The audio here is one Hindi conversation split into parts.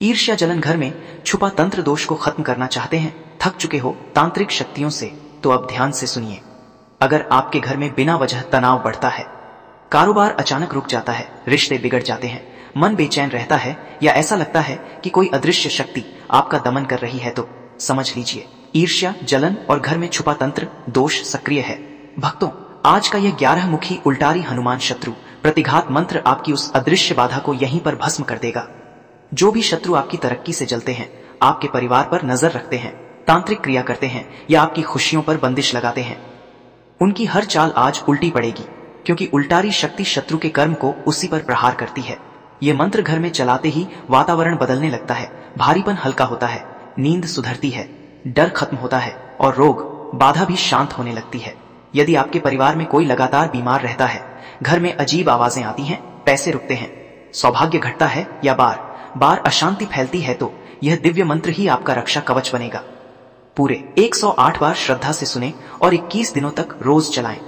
ईर्ष्या जलन घर में छुपा तंत्र दोष को खत्म करना चाहते हैं, थक चुके हो तांत्रिक शक्तियों से, तो अब ध्यान से सुनिए। अगर आपके घर में बिना वजह तनाव बढ़ता है, कारोबार अचानक रुक जाता है, रिश्ते बिगड़ जाते हैं, मन बेचैन रहता है या ऐसा लगता है कि कोई अदृश्य शक्ति आपका दमन कर रही है, तो समझ लीजिए ईर्ष्या जलन और घर में छुपा तंत्र दोष सक्रिय है। भक्तों, आज का यह 11 मुखी उल्टारी हनुमान शत्रु प्रतिघात मंत्र आपकी उस अदृश्य बाधा को यहीं पर भस्म कर देगा। जो भी शत्रु आपकी तरक्की से जलते हैं, आपके परिवार पर नजर रखते हैं, तांत्रिक क्रिया करते हैं या आपकी खुशियों पर बंदिश लगाते हैं, उनकी हर चाल आज उल्टी पड़ेगी, क्योंकि उल्टारी शक्ति शत्रु के कर्म को उसी पर प्रहार करती है। ये मंत्र घर में चलाते ही वातावरण बदलने लगता है, भारीपन हल्का होता है, नींद सुधरती है, डर खत्म होता है और रोग बाधा भी शांत होने लगती है। यदि आपके परिवार में कोई लगातार बीमार रहता है, घर में अजीब आवाजें आती हैं, पैसे रुकते हैं, सौभाग्य घटता है या बार बार अशांति फैलती है, तो यह दिव्य मंत्र ही आपका रक्षा कवच बनेगा। पूरे 108 बार श्रद्धा से सुने और 21 दिनों तक रोज चलाएं।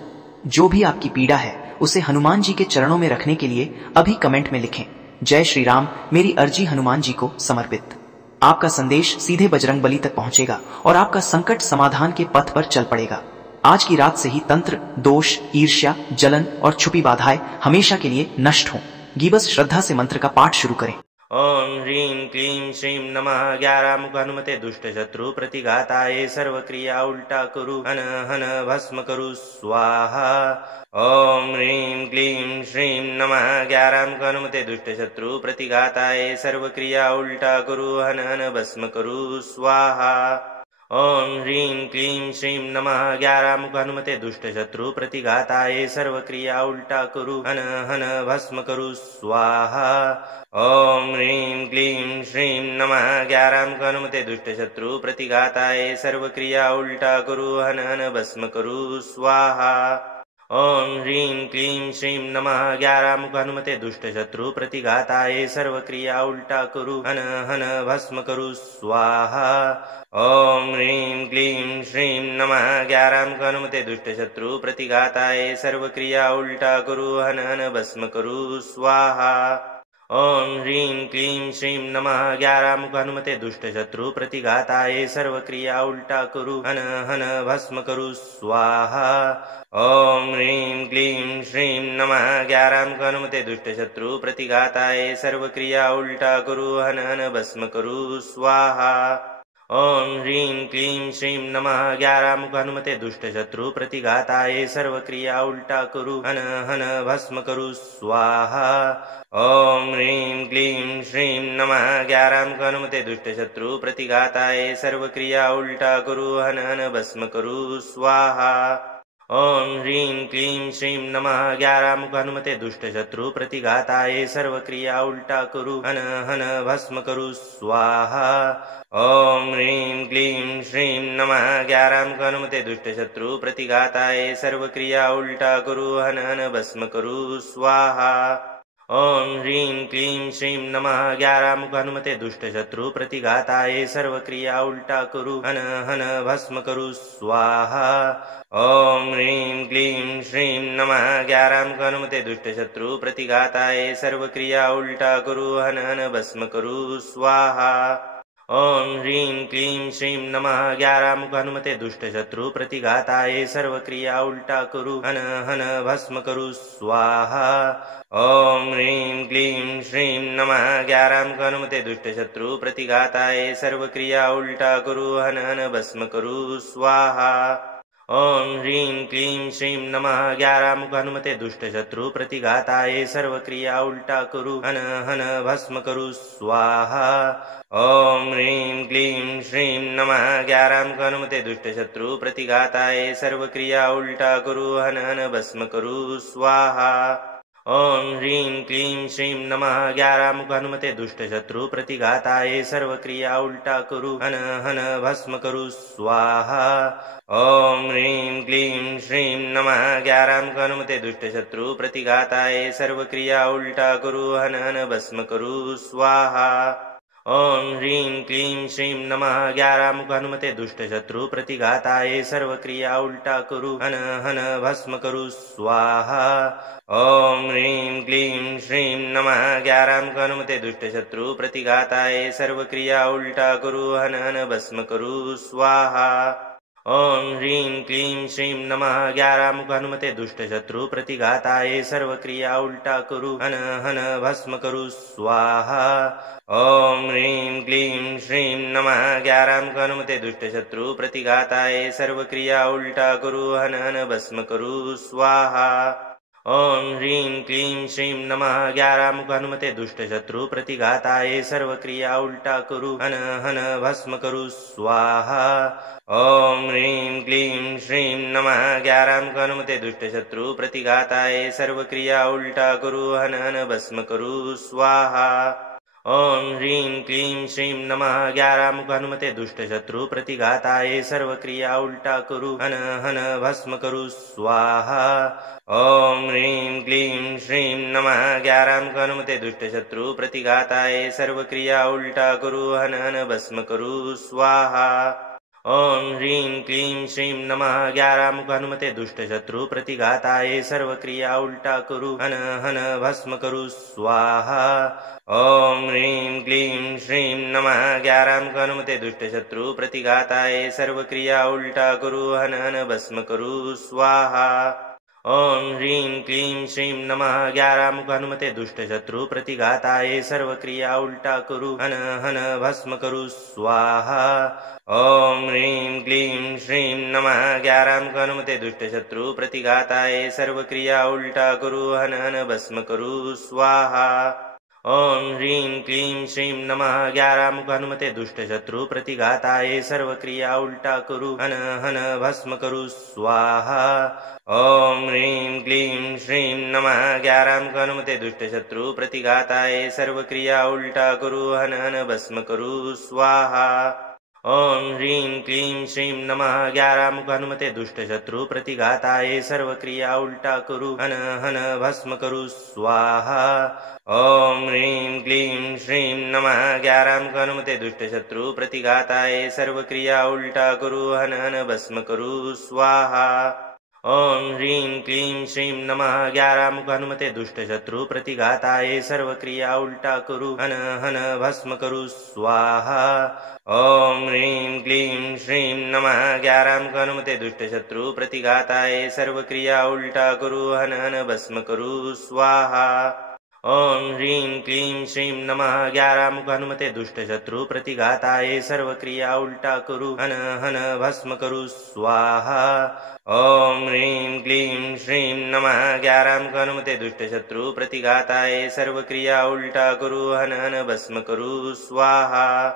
जो भी आपकी पीड़ा है, उसे हनुमान जी के चरणों में रखने के लिए अभी कमेंट में लिखें, जय श्री राम, मेरी अर्जी हनुमान जी को समर्पित। आपका संदेश सीधे बजरंगबली तक पहुंचेगा और आपका संकट समाधान के पथ पर चल पड़ेगा। आज की रात से ही तंत्र दोष, ईर्ष्या जलन और छुपी बाधाएं हमेशा के लिए नष्ट हों। बस श्रद्धा से मंत्र का पाठ शुरू करें। ओम ह्रीं क्लीं श्रीं नमः 11 मुख हनुमते दुष्ट शत्रु प्रतिघाताय सर्व क्रिया उल्टा कुरु हन हन भस्म कुरु स्वाहा। ओम ह्रीं क्लीं श्रीं नमः 11 मुख हनुमते दुष्ट शत्रु प्रतिघाताय सर्व क्रिया उल्टा कुरु हन हन भस्म कुरु स्वाहा। ओम ह्रीं क्लीं श्रीं नमः 11 मुख हनुमते दुष्ट शत्रु प्रतिघाताय सर्व क्रिया उल्टा कुरु हन हन भस्म कुरु स्वाहा। ओम ह्रीं क्लीं श्रीं नमः 11 मुख हनुमते दुष्ट शत्रु प्रतिघाताय सर्व क्रिया उल्टा कुरु हन हन भस्म कुरु स्वाहा। ओम ह्रीं क्लीं श्रीं नमः 11 मुख हनुमते दुष्ट शत्रु प्रतिघाताय सर्व क्रिया उल्टा कुरु हन हन भस्म कुरु स्वाहा। ओम ह्रीं क्लीं श्रीं नमः 11 मुख हनुमते दुष्ट शत्रु प्रतिघाताय सर्व क्रिया उल्टा कुरु हन हन भस्म कुरु स्वाहा। ओम ह्रीं क्लीं श्रीं नमः 11 मुख हनुमते दुष्ट शत्रु प्रतिघाताय सर्व क्रिया उल्टा कुरु हन हन भस्म कुरु स्वाहा। ओम ह्रीं क्लीं श्रीं नमः 11 मुख हनुमते दुष्ट शत्रु प्रतिघाताय सर्व क्रिया उल्टा कुरु हन हन भस्म कुरु स्वाहा। ओम ह्रीं क्लीं श्रीं नमः 11 मुख हनुमते दुष्ट शत्रु प्रतिघाताय सर्व क्रिया उल्टा कुरु हन हन भस्म कुरु स्वाहा। ओम ह्रीं क्लीं श्रीं नमः 11 मुख हनुमते दुष्ट शत्रु प्रतिघाताय सर्व क्रिया उल्टा कुरु हन हन भस्म कुरु स्वाहा। ओम ह्रीं क्लीं श्रीं नमः 11 मुख हनुमते दुष्ट शत्रु प्रतिघाताय सर्व क्रिया उल्टा कुरु हन हन भस्म कुरु स्वाहा। ओम ह्रीं क्लीं श्रीं नमः 11 मुख हनुमते दुष्ट शत्रु प्रतिघाताय सर्व क्रिया उल्टा कुरु हन हन भस्म कुरु स्वाहा। ओम ह्रीं क्लीं श्रीं नमः 11 मुख हनुमते दुष्ट शत्रु प्रतिघाताय सर्व क्रिया उल्टा कुरु हन हन भस्म कुरु स्वाहा। ओम ह्रीं क्लीं श्रीं नमः 11 मुख हनुमते दुष्ट शत्रु प्रतिघाताय सर्व क्रिया उल्टा कुरु हन हन भस्म कुरु स्वाहा। ओम ह्रीं क्लीं श्रीं नमः 11 मुख हनुमते दुष्ट शत्रु प्रतिघाताय सर्व क्रिया उल्टा कुरु हन हन भस्म कुरु स्वाहा। ओम ह्रीं क्लीं श्रीं नमः 11 मुख हनुमते दुष्ट शत्रु प्रतिघाताय सर्व क्रिया उल्टा कुरु हन हन भस्म कुरु स्वाहा। ओम ह्रीं क्लीं श्रीं नमः 11 मुख हनुमते दुष्ट शत्रु प्रतिघाताय सर्व क्रिया उल्टा कुरु हन हन भस्म कुरु स्वाहा। ओम ह्रीं क्लीं श्रीं नमः 11 मुख हनुमते दुष्ट शत्रु प्रतिघाताय सर्व क्रिया उल्टा कुरु हन हन भस्म कुरु स्वाहा। ओम ह्रीं क्लीं श्रीं नमः 11 मुख हनुमते दुष्ट शत्रु प्रतिघाताय सर्व क्रिया उल्टा कुरु हन हन भस्म कुरु स्वाहा। ओम ह्रीं क्लीं श्रीं नमः 11 मुख हनुमते दुष्ट शत्रु प्रतिघाताय सर्व क्रिया उल्टा कुरु हन हन भस्म कुरु स्वाहा। ॐ ह्रीं क्लीं श्रीं नमः 11 मुख हनुमते दुष्ट शत्रु प्रतिघाताय सर्व क्रिया उल्टा करू हन हन भस्म करू स्वाहा। ॐ ह्रीं क्लीं श्रीं नमः 11 मुख हनुमते दुष्ट शत्रु प्रतिघाताय सर्व क्रिया उल्टा करू हन हन भस्म करू स्वाहा। ॐ ह्रीं क्लीं श्रीं नमः 11 मुख हनुमते दुष्ट शत्रु प्रतिघाताय सर्व क्रिया उल्टा करू हन हन भस्म करू स्वाहा। ॐ ह्रीं क्लीं श्रीं नमः 11 मुख हनुमते दुष्ट शत्रु प्रतिघाताय सर्व क्रिया उल्टा करू हन हन भस्म करू स्वाहा। ॐ ह्रीं क्लीं श्रीं नमः 11 मुख हनुमते दुष्ट शत्रु प्रतिघाताय सर्व क्रिया उल्टा करू हन हन भस्म करू स्वाहा। ॐ ह्रीं क्लीं श्रीं नमः 11 मुख हनुमते दुष्ट शत्रु प्रतिघाताय सर्व क्रिया उल्टा करू हन हन भस्म करू स्वाहा। ॐ ह्रीं क्लीं श्रीं नमः 11 मुख हनुमते दुष्ट शत्रु प्रतिघाताय सर्व क्रिया उल्टा करू हन हन भस्म करू स्वाहा। ॐ ह्रीं क्लीं श्रीं नमः 11 मुख हनुमते दुष्ट शत्रु प्रतिघाताय सर्व क्रिया उल्टा करू हन हन भस्म करू स्वाहा। ॐ ह्रीं क्लीं श्रीं नमः 11 मुख हनुमते दुष्ट शत्रु प्रतिघाताय सर्व क्रिया उल्टा करू हन हन भस्म करू स्वाहा। ॐ ह्रीं क्लीं श्रीं नमः 11 मुख हनुमते दुष्ट शत्रु प्रतिघाताय सर्व क्रिया उल्टा करू हन हन भस्म करू स्वाहा। ॐ ह्रीं क्लीं श्रीं नमः 11 मुख हनुमते दुष्ट शत्रु प्रतिघाताय सर्व क्रिया उल्टा करू हन हन भस्म करू स्वाहा। ॐ ह्रीं क्लीं श्रीं नमः 11 मुख हनुमते दुष्ट शत्रु प्रतिघाताय सर्व क्रिया उल्टा करू हन हन भस्म करू स्वाहा। ॐ ह्रीं क्लीं श्रीं नमः 11 मुख हनुमते दुष्ट शत्रु प्रतिघाताय सर्व क्रिया उल्टा करू हन हन भस्म करू स्वाहा। ॐ ह्रीं क्लीं श्रीं नमः 11 मुख हनुमते दुष्ट शत्रु प्रतिघाताय सर्व क्रिया उल्टा करू हन हन भस्म करू स्वाहा। ॐ ह्रीं क्लीं श्रीं नमः 11 मुख हनुमते दुष्ट शत्रु प्रतिघाताय सर्व क्रिया उल्टा करू हन हन भस्म करू स्वाहा। ॐ ह्रीं क्लीं श्रीं नमः 11 मुख हनुमते दुष्ट शत्रु प्रतिघाताय सर्व क्रिया उल्टा करू हन हन भस्म करू स्वाहा। ॐ ह्रीं क्लीं श्रीं नमः 11 मुख हनुमते दुष्ट शत्रु प्रतिघाताय सर्व क्रिया उल्टा करू हन हन भस्म करू स्वाहा। ॐ ह्रीं क्लीं श्रीं नमः 11 मुख हनुमते दुष्ट शत्रु प्रतिघाताय सर्व क्रिया उल्टा करू हन हन भस्म करू स्वाहा। ॐ ह्रीं क्लीं श्रीं नमः 11 मुख हनुमते दुष्ट शत्रु प्रतिघाताय सर्व क्रिया उल्टा करू हन हन भस्म करू स्वाहा। ॐ ह्रीं क्लीं श्रीं नमः 11 मुख हनुमते दुष्ट शत्रु प्रतिघाताय सर्व क्रिया उल्टा करू हन हन भस्म करू स्वाहा।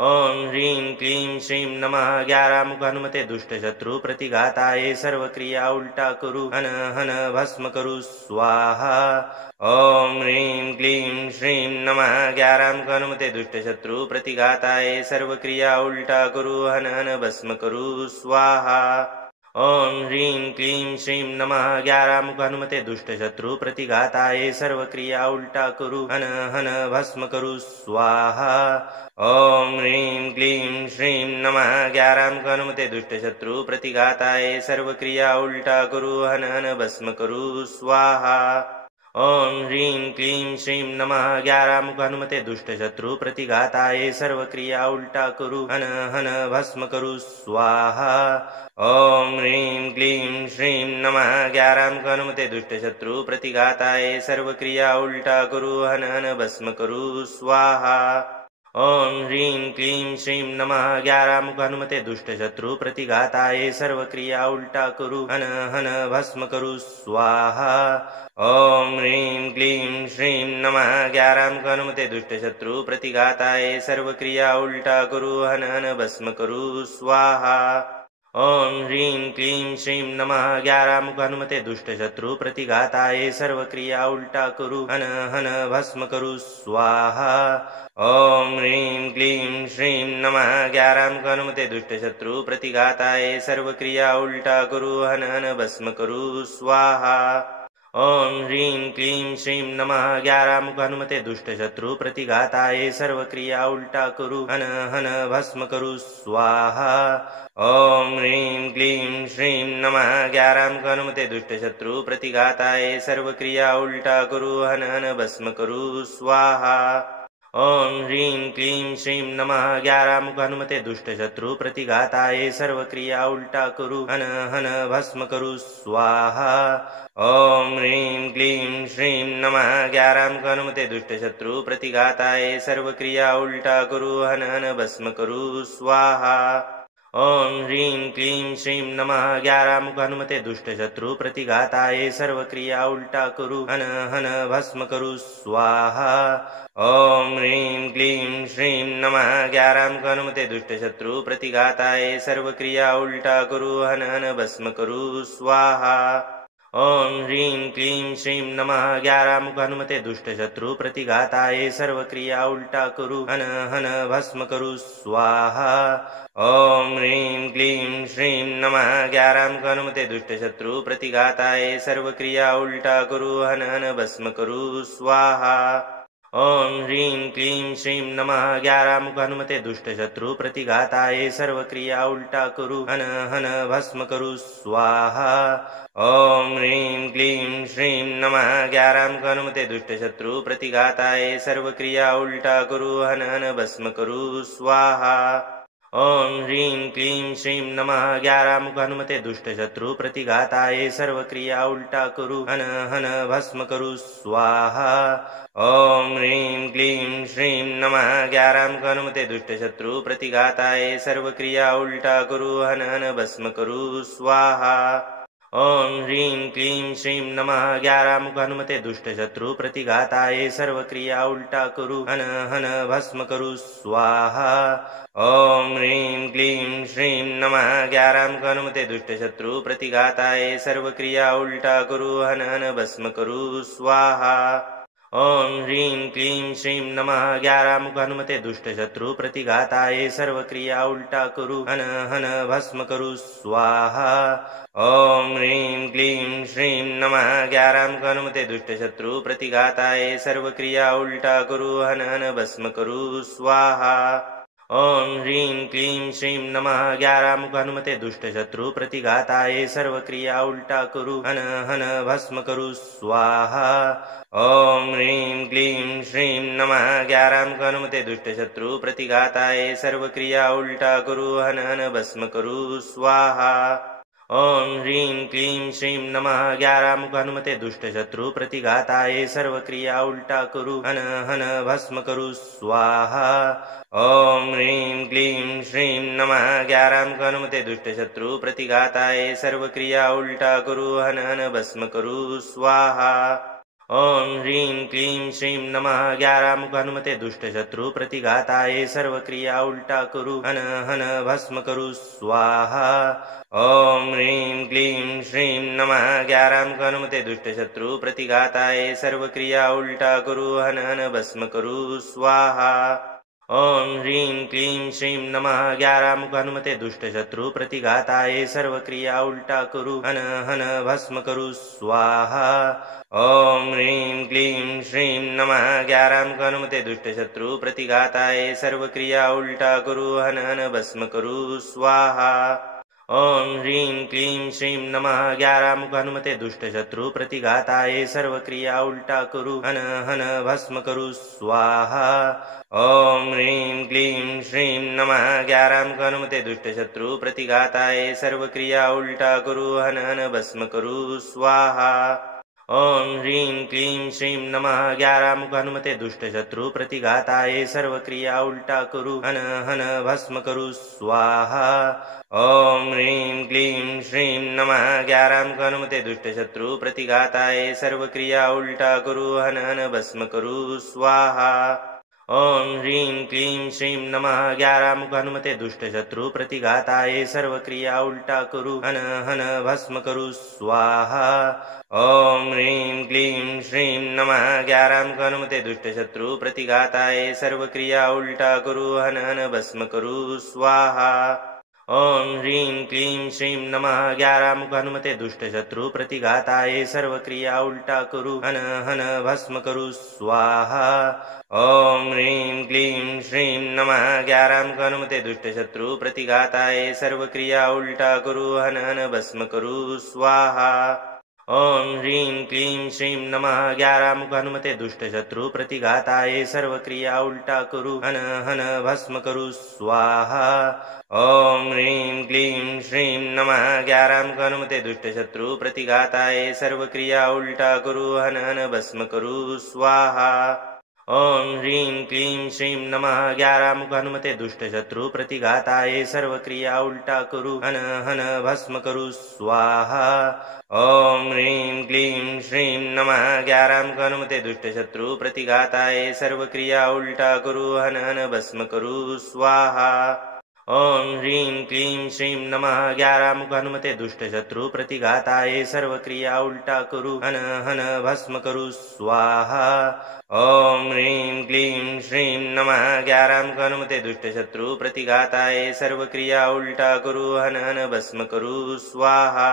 ॐ ह्रीं क्लीं श्रीं नमः 11 मुख हनुमते दुष्ट शत्रु प्रतिघाताय सर्व क्रिया उल्टा करू हन हन भस्म करू स्वाहा। ॐ ह्रीं क्लीं श्रीं नमः 11 मुख हनुमते दुष्ट शत्रु प्रतिघाताय सर्व क्रिया उल्टा करू हन हन भस्म करू स्वाहा। ॐ ह्रीं क्लीं श्रीं नमः 11 मुख हनुमते दुष्ट शत्रु प्रतिघाताय सर्व क्रिया उल्टा करू हन हन भस्म करू स्वाहा। ॐ ह्रीं क्लीं श्रीं नमः 11 मुख हनुमते दुष्ट शत्रु प्रतिघाताय सर्व क्रिया उल्टा करू हन हन भस्म करू स्वाहा। ॐ ह्रीं क्लीं श्रीं नमः 11 मुख हनुमते दुष्ट शत्रु प्रतिघाताय सर्व क्रिया उल्टा करू हन हन भस्म करू स्वाहा। ॐ ह्रीं क्लीं श्रीं नमः 11 मुख हनुमते दुष्ट शत्रु प्रतिघाताय सर्व क्रिया उल्टा करू हन हन भस्म करू स्वाहा। ॐ ह्रीं क्लीं श्रीं नमः 11 मुख हनुमते दुष्ट शत्रु प्रतिघाताय सर्व क्रिया उल्टा करू हन हन भस्म करू स्वाहा। ॐ ह्रीं क्लीं श्रीं नमः 11 मुख हनुमते दुष्ट शत्रु प्रतिघाताय सर्व क्रिया उल्टा करू हन हन भस्म करू स्वाहा। ॐ ह्रीं क्लीं श्रीं नमः 11 मुख हनुमते दुष्ट शत्रु प्रतिघाताय सर्व क्रिया उल्टा करू हन हन भस्म करू स्वाहा। ॐ ह्रीं क्लीं श्रीं नमः 11 मुख हनुमते दुष्ट शत्रु प्रतिघाताय सर्व क्रिया उल्टा करू हन हन भस्म करू स्वाहा। ओम ह्रीं क्लीं श्रीं नमः 11 मुख हनुमते दुष्ट शत्रु प्रतिघाताय सर्व क्रिया उल्टा करू हन हन भस्म करू स्वाहा। ओम ह्रीं क्लीं श्रीं नमः 11 मुख हनुमते दुष्ट शत्रु प्रतिघाताय सर्व क्रिया उल्टा करू हन हन भस्म करू स्वाहा। ओम ह्रीं क्लीं श्रीं नमः 11 मुख हनुमते दुष्ट शत्रु प्रतिघाताय सर्व क्रिया उल्टा करू हन हन भस्म करू स्वाहा। ओम ह्रीं क्लीं श्रीं नमः 11 मुख हनुमते दुष्ट शत्रु प्रतिघाताय सर्व क्रिया उल्टा करू हन हन भस्म करू स्वाहा। ओम ह्रीं क्लीं श्रीं नमः 11 मुख हनुमते दुष्ट शत्रु प्रतिघाताय सर्व क्रिया उल्टा करू हन हन भस्म करू स्वाहा। ओम ह्रीं क्लीं श्रीं नमः 11 मुख हनुमते दुष्ट शत्रु प्रतिघाताय सर्व क्रिया उल्टा करू हन हन भस्म करू स्वाहा। ओम ह्रीं क्लीं श्रीं नमः 11 मुख हनुमते दुष्ट शत्रु प्रतिघाताय सर्व क्रिया उल्टा करू हन हन भस्म करू स्वाहा। ओम ह्रीं क्लीं श्रीं नमः 11 मुख हनुमते दुष्ट शत्रु प्रतिघाताय सर्व क्रिया उल्टा करू हन हन भस्म करू स्वाहा। ओम ह्रीं क्लीं श्रीं नमः 11 मुख हनुमते दुष्ट शत्रु प्रतिघाताय सर्व क्रिया उल्टा करू हन हन भस्म करू स्वाहा। ओम ह्रीं क्लीं श्रीं नमः 11 मुख हनुमते दुष्ट शत्रु प्रतिघाताय सर्व क्रिया उल्टा करू हन हन भस्म करू स्वाहा। ओम ह्रीं क्लीं श्रीं नमः 11 मुख हनुमते दुष्ट शत्रु प्रतिघाताय सर्व क्रिया उल्टा करू हन हन भस्म करू स्वाहा। ओम ह्रीं क्लीं श्रीं नमः 11 मुख हनुमते दुष्ट शत्रु प्रतिघाताय सर्व क्रिया उल्टा करू हन हन भस्म करू स्वाहा। ओम ह्रीं क्लीं श्रीं नमः 11 मुख हनुमते दुष्ट शत्रु प्रतिघाताय सर्व क्रिया उल्टा करू हन हन भस्म करू स्वाहा। ओम ह्रीं क्लीं श्रीं नमः 11 मुख हनुमते दुष्ट शत्रु प्रतिघाताय सर्व क्रिया उल्टा करू हन हन भस्म करू स्वाहा। ओम ह्रीं क्लीं श्रीं नमः 11 मुख हनुमते दुष्ट शत्रु प्रतिघाताय सर्व क्रिया उल्टा करू हन हन भस्म करू स्वाहा। ओम ह्रीं क्लीं श्रीं नमः 11 मुख हनुमते दुष्ट शत्रु प्रतिघाताय सर्व क्रिया उल्टा करू हन हन भस्म करू स्वाहा। ओम ह्रीं क्लीं श्रीं नमः 11 मुख हनुमते दुष्ट शत्रु प्रतिघाताय सर्व क्रिया उल्टा करू हन हन भस्म करू स्वाहा। ओम ह्रीं क्लीं श्रीं नमः 11 मुख हनुमते दुष्ट शत्रु प्रतिघाताय सर्व क्रिया उल्टा करू हन हन भस्म करू स्वाहा। ओम ह्रीं क्लीं श्रीं नमः 11 मुख हनुमते दुष्ट शत्रु प्रतिघाताय सर्व क्रिया उल्टा करू हन हन भस्म करू स्वाहा। ओम ह्रीं क्लीं श्रीं नमः 11 मुख हनुमते दुष्ट शत्रु प्रतिघाताय सर्व क्रिया उल्टा करू हन हन भस्म करू स्वाहा। ओम ह्रीं क्लीं श्रीं नमः 11 मुख हनुमते दुष्ट शत्रु प्रतिघाताय सर्व क्रिया उल्टा करू हन हन भस्म करू स्वाहा। ओम ह्रीं क्लीं श्रीं नमः 11 मुख हनुमते दुष्ट शत्रु प्रतिघाताय सर्व क्रिया उल्टा करू हन हन भस्म करू स्वाहा। ओम ह्रीं क्लीं श्रीं नमः 11 मुख हनुमते दुष्ट शत्रु प्रतिघाताय सर्व क्रिया उल्टा करू हन हन भस्म करू स्वाहा। ओम ह्रीं क्लीं श्रीं नमः 11 मुख हनुमते दुष्ट शत्रु प्रतिघाताय सर्व क्रिया उल्टा करू हन हन भस्म करू स्वाहा। ओम ह्रीं क्लीं श्रीं नमः 11 मुख हनुमते दुष्ट शत्रु प्रतिघाताय सर्व क्रिया उल्टा करू हन हन भस्म करू स्वाहा। ओम ह्रीं क्लीं श्रीं नमः 11 मुख हनुमते दुष्ट शत्रु प्रतिघाताय सर्व क्रिया उल्टा करू हन हन भस्म करू स्वाहा। ओम ह्रीं क्लीं श्रीं नमः 11 मुख हनुमते दुष्ट शत्रु प्रतिघाताय सर्व क्रिया उल्टा करू हन हन भस्म करू स्वाहा। ओम ह्रीं क्लीं श्रीं नमः 11 मुख हनुमते दुष्ट शत्रु प्रतिघाताय सर्व क्रिया उल्टा करू हन हन भस्म करू स्वाहा। ओम ह्रीं क्लीं श्रीं नमः 11 मुख हनुमते दुष्ट शत्रु प्रतिघाताय सर्व क्रिया उल्टा करू हन हन भस्म करू स्वाहा। ओम ह्रीं क्लीं श्रीं नमः 11 मुख हनुमते दुष्ट शत्रु प्रतिघाताय सर्व क्रिया उल्टा करू हन हन भस्म करू स्वाहा। ओम ह्रीं क्लीं श्रीं नमः 11 मुख हनुमते दुष्ट शत्रु प्रतिघाताय सर्व क्रिया उल्टा करू हन हन भस्म करू स्वाहा। ओम ह्रीं क्लीं श्रीं नमः 11 मुख हनुमते दुष्ट शत्रु प्रतिघाताय सर्व क्रिया उल्टा करू हन हन भस्म करू स्वाहा। ओम ह्रीं क्लीं श्रीं नमः 11 मुख हनुमते दुष्ट शत्रु प्रतिघाताय सर्व क्रिया उल्टा करू हन हन भस्म करू स्वाहा। ओम ह्रीं क्लीं श्रीं नमः 11 मुख हनुमते दुष्ट शत्रु प्रतिघाताय सर्व क्रिया उल्टा करू हन हन भस्म करू स्वाहा। ओम ह्रीं क्लीं श्रीं नमः 11 मुख हनुमते दुष्ट शत्रु प्रतिघाताय सर्व क्रिया उल्टा करू हन हन भस्म करू स्वाहा। ओम ह्रीं क्लीं श्रीं नमः 11 मुख हनुमते दुष्ट शत्रु प्रतिघाताय सर्व क्रिया उल्टा करू हन हन भस्म करू स्वाहा। ओम ह्रीं क्लीं श्रीं नमः 11 मुख हनुमते दुष्ट शत्रु प्रतिघाताय सर्व क्रिया उल्टा करू हन हन भस्म करू स्वाहा। ओम ह्रीं क्लीं श्रीं नमः 11 मुख हनुमते दुष्ट शत्रु प्रतिघाताय सर्व क्रिया उल्टा करू हन हन भस्म करू स्वाहा।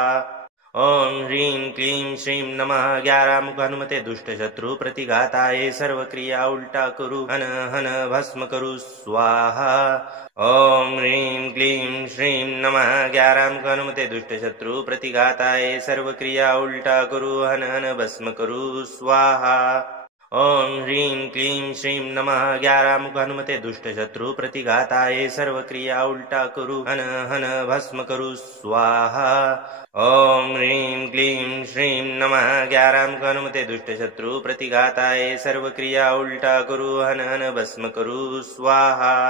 ओम ह्रीं क्लीं श्रीं नमः 11 मुख हनुमते दुष्ट शत्रु प्रतिघाताय सर्व क्रिया उल्टा करू हन हन भस्म करू स्वाहा। ओम ह्रीं क्लीं श्रीं नमः 11 मुख हनुमते दुष्ट शत्रु प्रतिघाताय सर्व क्रिया उल्टा करू हन हन भस्म करू स्वाहा। ओम ह्रीं क्लीं श्रीं नमः 11 मुख हनुमते दुष्ट शत्रु प्रतिघाताय सर्व क्रिया उल्टा करू हन हन भस्म करू स्वाहा। ओम ह्रीं क्लीं श्रीं नमः 11 मुख हनुमते दुष्ट शत्रु प्रतिघाताय सर्व क्रिया उल्टा करू हन हन भस्म करू स्वाहा।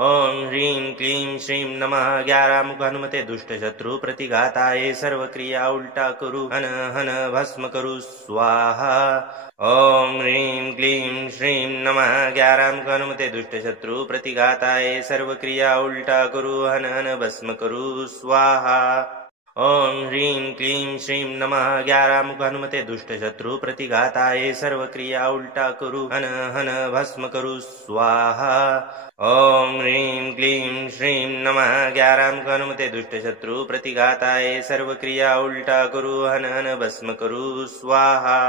ओम ह्रीं क्लीं श्रीं नमः 11 मुख हनुमते दुष्ट शत्रु प्रतिघाताय सर्व क्रिया उल्टा करू हन हन भस्म करू स्वाहा। ओम ह्रीं क्लीं श्रीं नमः 11 मुख हनुमते दुष्ट शत्रु प्रतिघाताय सर्व क्रिया उल्टा करू हन हन भस्म करू स्वाहा। ओम ह्रीं क्लीं श्रीं नमः 11 मुख हनुमते दुष्ट शत्रु प्रतिघाताय सर्व क्रिया उल्टा करू हन हन भस्म करू स्वाहा। ओम ह्रीं क्लीं श्रीं नमः 11 मुख हनुमते दुष्ट शत्रु प्रतिघाताय सर्व क्रिया उल्टा करू हन हन भस्म करू स्वाहा।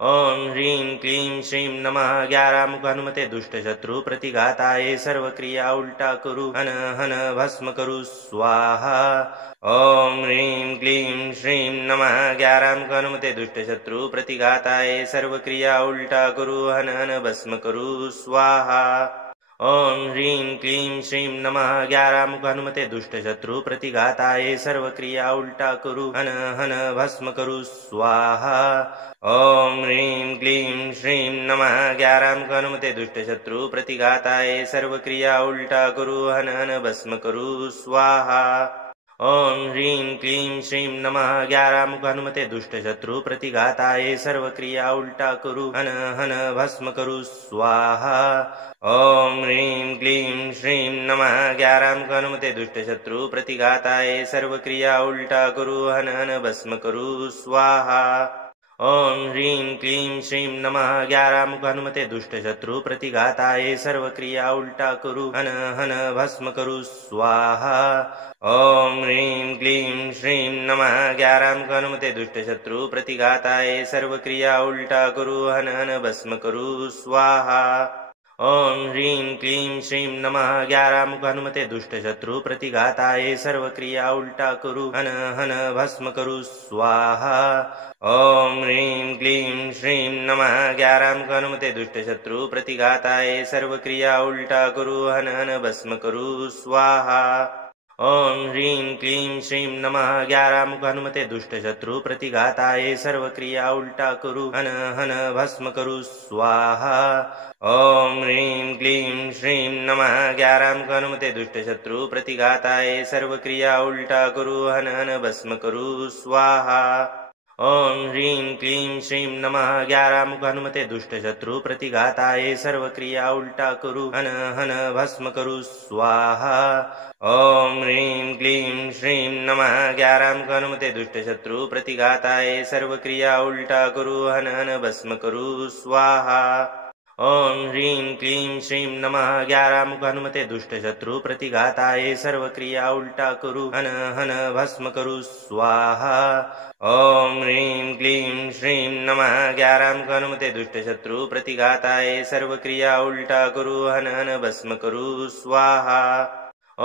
ओम ह्रीं क्लीं श्रीं नमः 11 मुख हनुमते दुष्ट शत्रु प्रतिघाताय सर्व क्रिया उल्टा करू हन हन भस्म करू स्वाहा। ओम ह्रीं क्लीं श्रीं नमः 11 मुख हनुमते दुष्ट शत्रु प्रतिघाताय सर्व क्रिया उल्टा करू हन हन भस्म करू स्वाहा। ओम ह्रीं क्लीं श्रीं नमः 11 मुख हनुमते दुष्ट शत्रु प्रतिघाताय सर्व क्रिया उल्टा करू हन हन भस्म करू स्वाहा। ओम ह्रीं क्लीं श्रीं नमः 11 मुख हनुमते दुष्ट शत्रु प्रतिघाताय सर्व क्रिया उल्टा करू हन हन भस्म करू स्वाहा। ओम ह्रीं क्लीं श्रीं नमः 11 मुख हनुमते दुष्ट शत्रु प्रतिघाताय सर्व क्रिया उल्टा करू हन हन भस्म करू स्वाहा। ओम ह्रीं क्लीं श्रीं नमः 11 मुख हनुमते दुष्ट शत्रु प्रतिघाताय सर्व क्रिया उल्टा करू हन हन भस्म करू स्वाहा। ओम ह्रीं क्लीं श्रीं नमः 11 मुख हनुमते दुष्ट शत्रु प्रतिघाताय सर्व क्रिया उल्टा करू हन हन भस्म करू स्वाहा। ओम ह्रीं क्लीं श्रीं नमः 11 मुख हनुमते दुष्ट शत्रु प्रतिघाताय सर्व क्रिया उल्टा करू हन हन भस्म करू स्वाहा। ओम ह्रीं क्लीं श्रीं नमः 11 मुख हनुमते दुष्ट शत्रु प्रतिघाताय सर्व क्रिया उल्टा करू हन हन भस्म करू स्वाहा। ओम ह्रीं क्लीं श्रीं नमः 11 मुख हनुमते दुष्ट शत्रु प्रतिघाताय सर्व क्रिया उल्टा करू हन हन भस्म करू स्वाहा। ओम ह्रीं क्लीं श्रीं नमः 11 मुख हनुमते दुष्ट शत्रु प्रतिघाताय सर्व क्रिया उल्टा करू हन हन भस्म करू स्वाहा। ओम ह्रीं क्लीं श्रीं नमः 11 मुख हनुमते दुष्ट शत्रु प्रतिघाताय सर्व क्रिया उल्टा करू हन हन भस्म करू स्वाहा। ओम ह्रीं क्लीं श्रीं नमः 11 मुख हनुमते दुष्ट शत्रु प्रतिघाताय सर्व क्रिया उल्टा करू हन हन भस्म करू स्वाहा। ओम ह्रीं क्लीं श्रीं नमः 11 मुख हनुमते दुष्ट शत्रु प्रतिघाताय सर्व क्रिया उल्टा करू हन हन भस्म करू स्वाहा। ॐ ह्रीं क्लीं श्रीं नमः 11 मुख हनुमते दुष्ट शत्रु प्रतिघाताय सर्व क्रिया उल्टा करू हन हन भस्म करू स्वाहा। ॐ ह्रीं क्लीं श्रीं नमः 11 मुख हनुमते दुष्ट शत्रु प्रतिघाताय सर्व क्रिया उल्टा करू हन हन भस्म करू स्वाहा।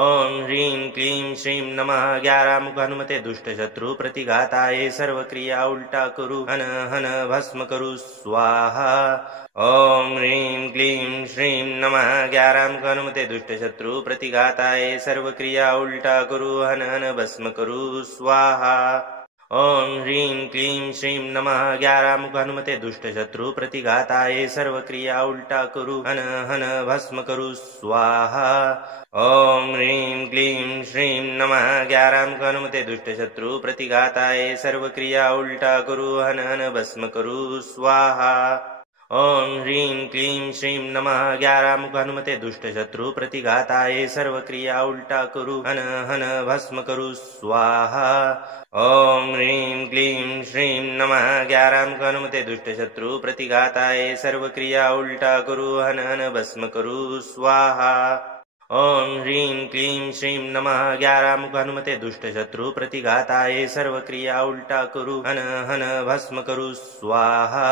ॐ ह्रीं क्लीं श्रीं नमः 11 मुख हनुमते दुष्ट शत्रु प्रतिघाताय सर्व क्रिया उल्टा करू हन हन भस्म करू स्वाहा। ॐ ह्रीं क्लीं श्रीं नमः 11 मुख हनुमते दुष्ट शत्रु प्रतिघाताय सर्व क्रिया उल्टा करू हन हन भस्म करू स्वाहा। ॐ ह्रीं क्लीं श्रीं नमः 11 मुख हनुमते दुष्ट शत्रु प्रतिघाताय सर्व क्रिया उल्टा करू हन हन भस्म करू स्वाहा। ॐ ह्रीं क्लीं श्रीं नमः 11 मुख हनुमते दुष्ट शत्रु प्रतिघाताय सर्व क्रिया उल्टा करू हन हन भस्म करू स्वाहा। ॐ ह्रीं क्लीं श्रीं नमः 11 मुख हनुमते दुष्ट शत्रु प्रतिघाताय सर्व क्रिया उल्टा करू हन हन भस्म करू स्वाहा। ॐ ह्रीं क्लीं श्रीं नमः 11 मुख हनुमते दुष्ट शत्रु प्रतिघाताय सर्व क्रिया उल्टा करू हन हन भस्म करू स्वाहा। ॐ ह्रीं क्लीं श्रीं नमः 11 मुख हनुमते दुष्ट शत्रु प्रतिघाताय सर्व क्रिया उल्टा करू हन हन भस्म करू स्वाहा।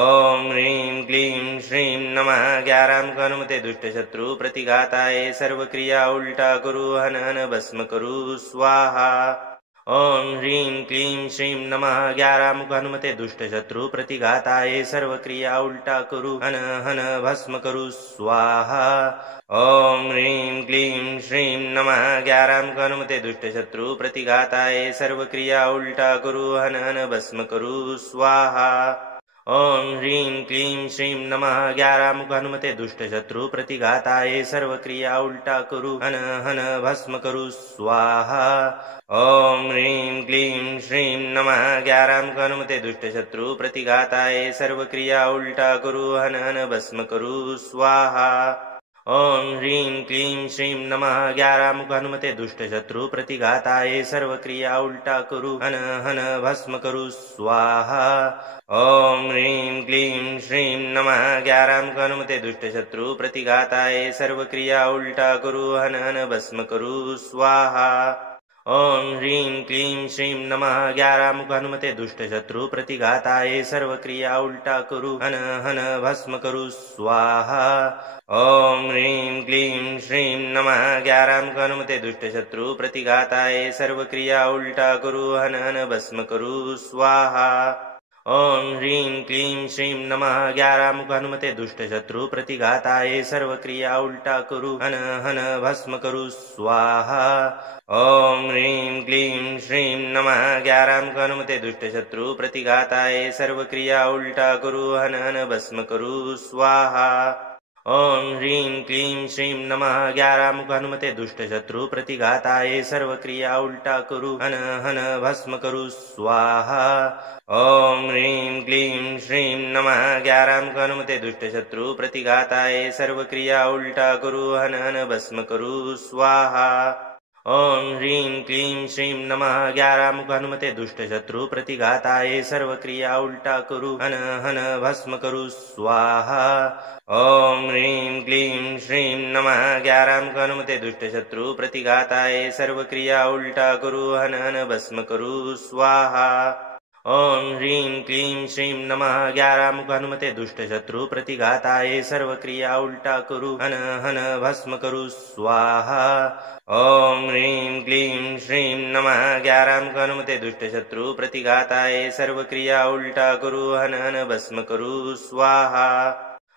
ॐ ह्रीं क्लीं श्रीं नमः 11 मुख हनुमते दुष्ट शत्रु प्रतिघाताय सर्व क्रिया उल्टा करू हन हन भस्म करू स्वाहा। ॐ ह्रीं क्लीं श्रीं नमः 11 मुख हनुमते दुष्ट शत्रु प्रतिघाताय सर्व क्रिया उल्टा करू हन हन भस्म करू स्वाहा। ॐ ह्रीं क्लीं श्रीं नमः 11 मुख हनुमते दुष्ट शत्रु प्रतिघाताय सर्व क्रिया उल्टा करू हन हन भस्म करू स्वाहा। ॐ ह्रीं क्लीं श्रीं नमः 11 मुख हनुमते दुष्ट शत्रु प्रतिघाताय सर्व क्रिया उल्टा करू हन हन भस्म करू स्वाहा। ॐ ह्रीं क्लीं श्रीं नमः 11 मुख हनुमते दुष्ट शत्रु प्रतिघाताय सर्व क्रिया उल्टा करू हन हन भस्म करू स्वाहा। ॐ ह्रीं क्लीं श्रीं नमः 11 मुख हनुमते दुष्ट शत्रु प्रतिघाताय सर्व क्रिया उल्टा करू हन हन भस्म करू स्वाहा। ॐ ह्रीं क्लीं श्रीं नमः 11 मुख हनुमते दुष्ट शत्रु प्रतिघाताय सर्व क्रिया उल्टा करू हन हन भस्म करू स्वाहा। ॐ ह्रीं क्लीं श्रीं नमः 11 मुख हनुमते दुष्ट शत्रु प्रतिघाताय सर्व क्रिया उल्टा करू हन हन भस्म करू स्वाहा। ॐ ह्रीं क्लीं श्रीं नमः 11 मुख हनुमते दुष्ट शत्रु प्रतिघाताय सर्व क्रिया उल्टा करू हन हन भस्म करू स्वाहा। ॐ ह्रीं क्लीं श्रीं नमः 11 मुख हनुमते दुष्ट शत्रु प्रतिघाताय सर्व क्रिया उल्टा करू हन हन भस्म करू स्वाहा। ॐ ह्रीं क्लीं श्रीं नमः 11 मुख हनुमते दुष्ट शत्रु प्रतिघाताय सर्व क्रिया उल्टा करू हन हन भस्म करू स्वाहा। ॐ ह्रीं क्लीं श्रीं नमः 11 मुख हनुमते दुष्ट शत्रु प्रतिघाताय सर्व क्रिया उल्टा करू हन हन भस्म करू स्वाहा। ॐ ह्रीं क्लीं श्रीं नमः 11 मुख हनुमते दुष्ट शत्रु प्रतिघाताय सर्व क्रिया उल्टा करू हन हन भस्म करू स्वाहा। ॐ ह्रीं क्लीं श्रीं नमः 11 मुख हनुमते दुष्ट शत्रु प्रतिघाताय सर्व क्रिया उल्टा करू हन हन भस्म करू स्वाहा। ॐ ह्रीं क्लीं श्रीं नमः 11 मुख हनुमते दुष्ट शत्रु प्रतिघाताय सर्व क्रिया उल्टा करू हन हन भस्म करू स्वाहा। ॐ ह्रीं क्लीं श्रीं नमः 11 मुख हनुमते दुष्ट शत्रु प्रतिघाताय सर्व क्रिया उल्टा करू हन हन भस्म करू स्वाहा। ॐ ह्रीं क्लीं श्रीं नमः 11 मुख हनुमते दुष्ट शत्रु प्रतिघाताय सर्व क्रिया उल्टा करू हन हन भस्म करू स्वाहा।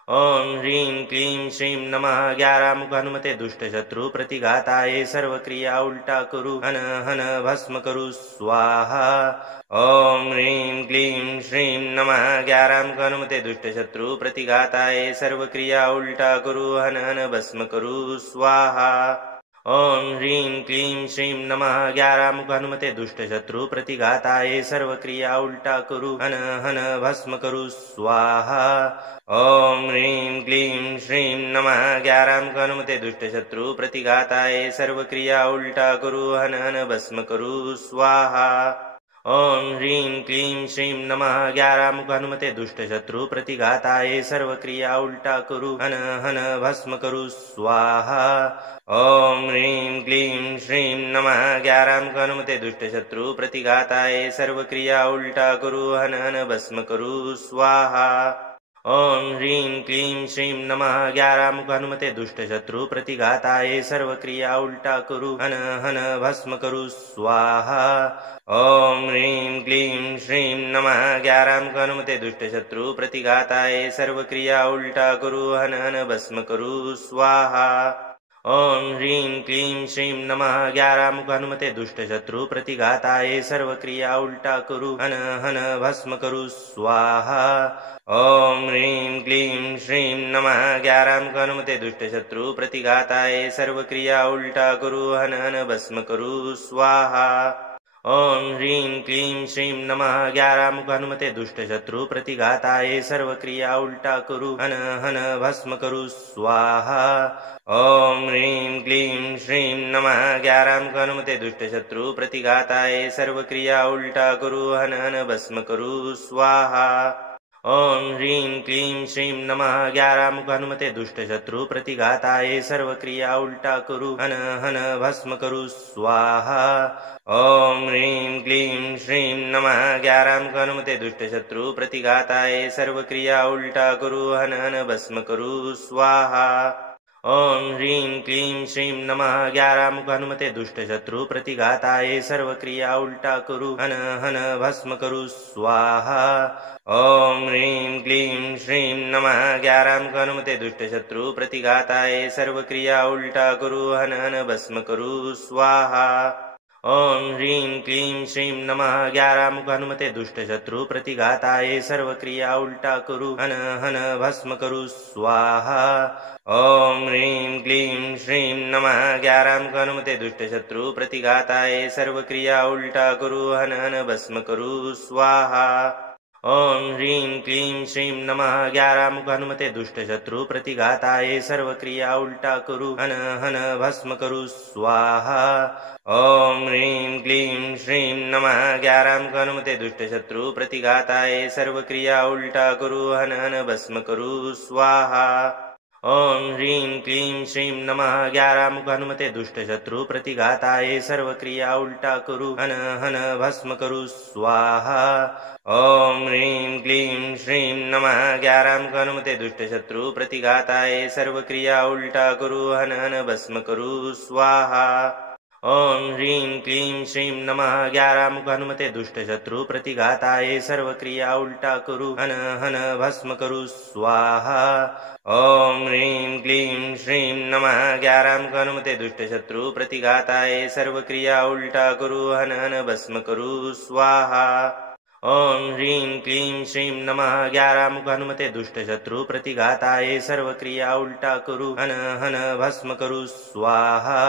ॐ ह्रीं क्लीं श्रीं नमः 11 मुख हनुमते दुष्ट शत्रु प्रतिघाताय सर्व क्रिया उल्टा करू हन हन भस्म करू स्वाहा। ॐ ह्रीं क्लीं श्रीं नमः 11 मुख हनुमते दुष्ट शत्रु प्रतिघाताय सर्व क्रिया उल्टा करू हन हन भस्म करू स्वाहा। ॐ ह्रीं क्लीं श्रीं नमः 11 मुख हनुमते दुष्ट शत्रु प्रतिघाताय सर्व क्रिया उल्टा करू हन हन भस्म करू स्वाहा। ॐ ह्रीं क्लीं श्रीं नमः 11 मुख हनुमते दुष्ट शत्रु प्रतिघाताय सर्व क्रिया उल्टा करू हन हन भस्म करू स्वाहा। ओम ह्रीं क्लीं श्रीं नमः 11 मुख हनुमते दुष्ट शत्रु प्रतिघाताय सर्व क्रिया उल्टा करू हन हन भस्म करू स्वाहा। ओम ह्रीं क्लीं श्रीं नमः 11 मुख हनुमते दुष्ट शत्रु प्रतिघाताय सर्व क्रिया उल्टा करू हन हन भस्म करू स्वाहा। ओम ह्रीं क्लीं श्रीं नमः 11 मुख हनुमते दुष्ट शत्रु प्रतिघाताय सर्व क्रिया उल्टा करू हन हन भस्म करू स्वाहा। ओम ह्रीं क्लीं श्रीं नमः 11 मुख हनुमते दुष्ट शत्रु प्रतिघाताय सर्व क्रिया उल्टा करू हन हन भस्म करू स्वाहा। ओम ह्रीं क्लीं श्रीं नमः 11 मुख हनुमते दुष्ट शत्रु प्रतिघाताय सर्व क्रिया उल्टा करू हन हन भस्म करू स्वाहा। ओम ह्रीं क्लीं श्रीं नमः 11 मुख हनुमते दुष्ट शत्रु प्रतिघाताय सर्व क्रिया उल्टा करू हन हन भस्म करू स्वाहा। ओम ह्रीं क्लीं श्रीं नमः 11 मुख हनुमते दुष्ट शत्रु प्रतिघाताय सर्व क्रिया उल्टा करू हन हन भस्म करू स्वाहा। ओम ह्रीं क्लीं श्रीं नमः 11 मुख हनुमते दुष्ट शत्रु प्रतिघाताय सर्व क्रिया उल्टा करू हन हन भस्म करू स्वाहा। ओम ह्रीं क्लीं श्रीं नमः 11 मुख हनुमते दुष्ट शत्रु प्रतिघाताय सर्व क्रिया उल्टा करू हन हन भस्म करू स्वाहा। ओम ह्रीं क्लीं श्रीं नमः 11 मुख हनुमते दुष्ट शत्रु प्रतिघाताय सर्व क्रिया उल्टा करू हन हन भस्म करू स्वाहा। ओम ह्रीं क्लीं श्रीं नमः 11 मुख हनुमते दुष्ट शत्रु प्रतिघाताय सर्व क्रिया उल्टा करू हन हन भस्म करू स्वाहा। ओम ह्रीं क्लीं श्रीं नमः 11 मुख हनुमते दुष्ट शत्रु प्रतिघाताय सर्व क्रिया उल्टा करू हन हन भस्म करू स्वाहा। ओम ह्रीं क्लीं श्रीं नमः 11 मुख हनुमते दुष्ट शत्रु प्रतिघाताय सर्व क्रिया उल्टा करू हन हन भस्म करू स्वाहा। ओम ह्रीं क्लीं श्रीं नमः 11 मुख हनुमते दुष्ट शत्रु प्रतिघाताय सर्व क्रिया उल्टा करू हन हन भस्म करू स्वाहा। ओम ह्रीं क्लीं श्रीं नमः 11 मुख हनुमते दुष्ट शत्रु प्रतिघाताय सर्व क्रिया उल्टा करू हन हन भस्म करू स्वाहा। ओम ह्रीं क्लीं श्रीं नमः 11 मुख हनुमते दुष्ट शत्रु प्रतिघाताय सर्व क्रिया उल्टा करू हन हन भस्म करू स्वाहा। ओम ह्रीं क्लीं श्रीं नमः 11 मुख हनुमते दुष्ट शत्रु प्रतिघाताय सर्व क्रिया उल्टा करू हन हन भस्म करू स्वाहा। ओम ह्रीं क्लीं श्रीं नमः 11 मुख हनुमते दुष्ट शत्रु प्रतिघाताय सर्व क्रिया उल्टा करू हन हन भस्म करू स्वाहा। ओम ह्रीं क्लीं श्रीं नमः 11 मुख हनुमते दुष्ट शत्रु प्रतिघाताय सर्व क्रिया उल्टा करू हन हन भस्म करू स्वाहा। ओम ह्रीं क्लीं श्रीं नमः 11 मुख हनुमते दुष्ट शत्रु प्रतिघाताय सर्व क्रिया उल्टा करू हन हन भस्म करू स्वाहा। ओम ह्रीं क्लीं श्रीं नमः 11 मुख हनुमते दुष्ट शत्रु प्रतिघाताय सर्व क्रिया उल्टा करू हन हन भस्म करू स्वाहा।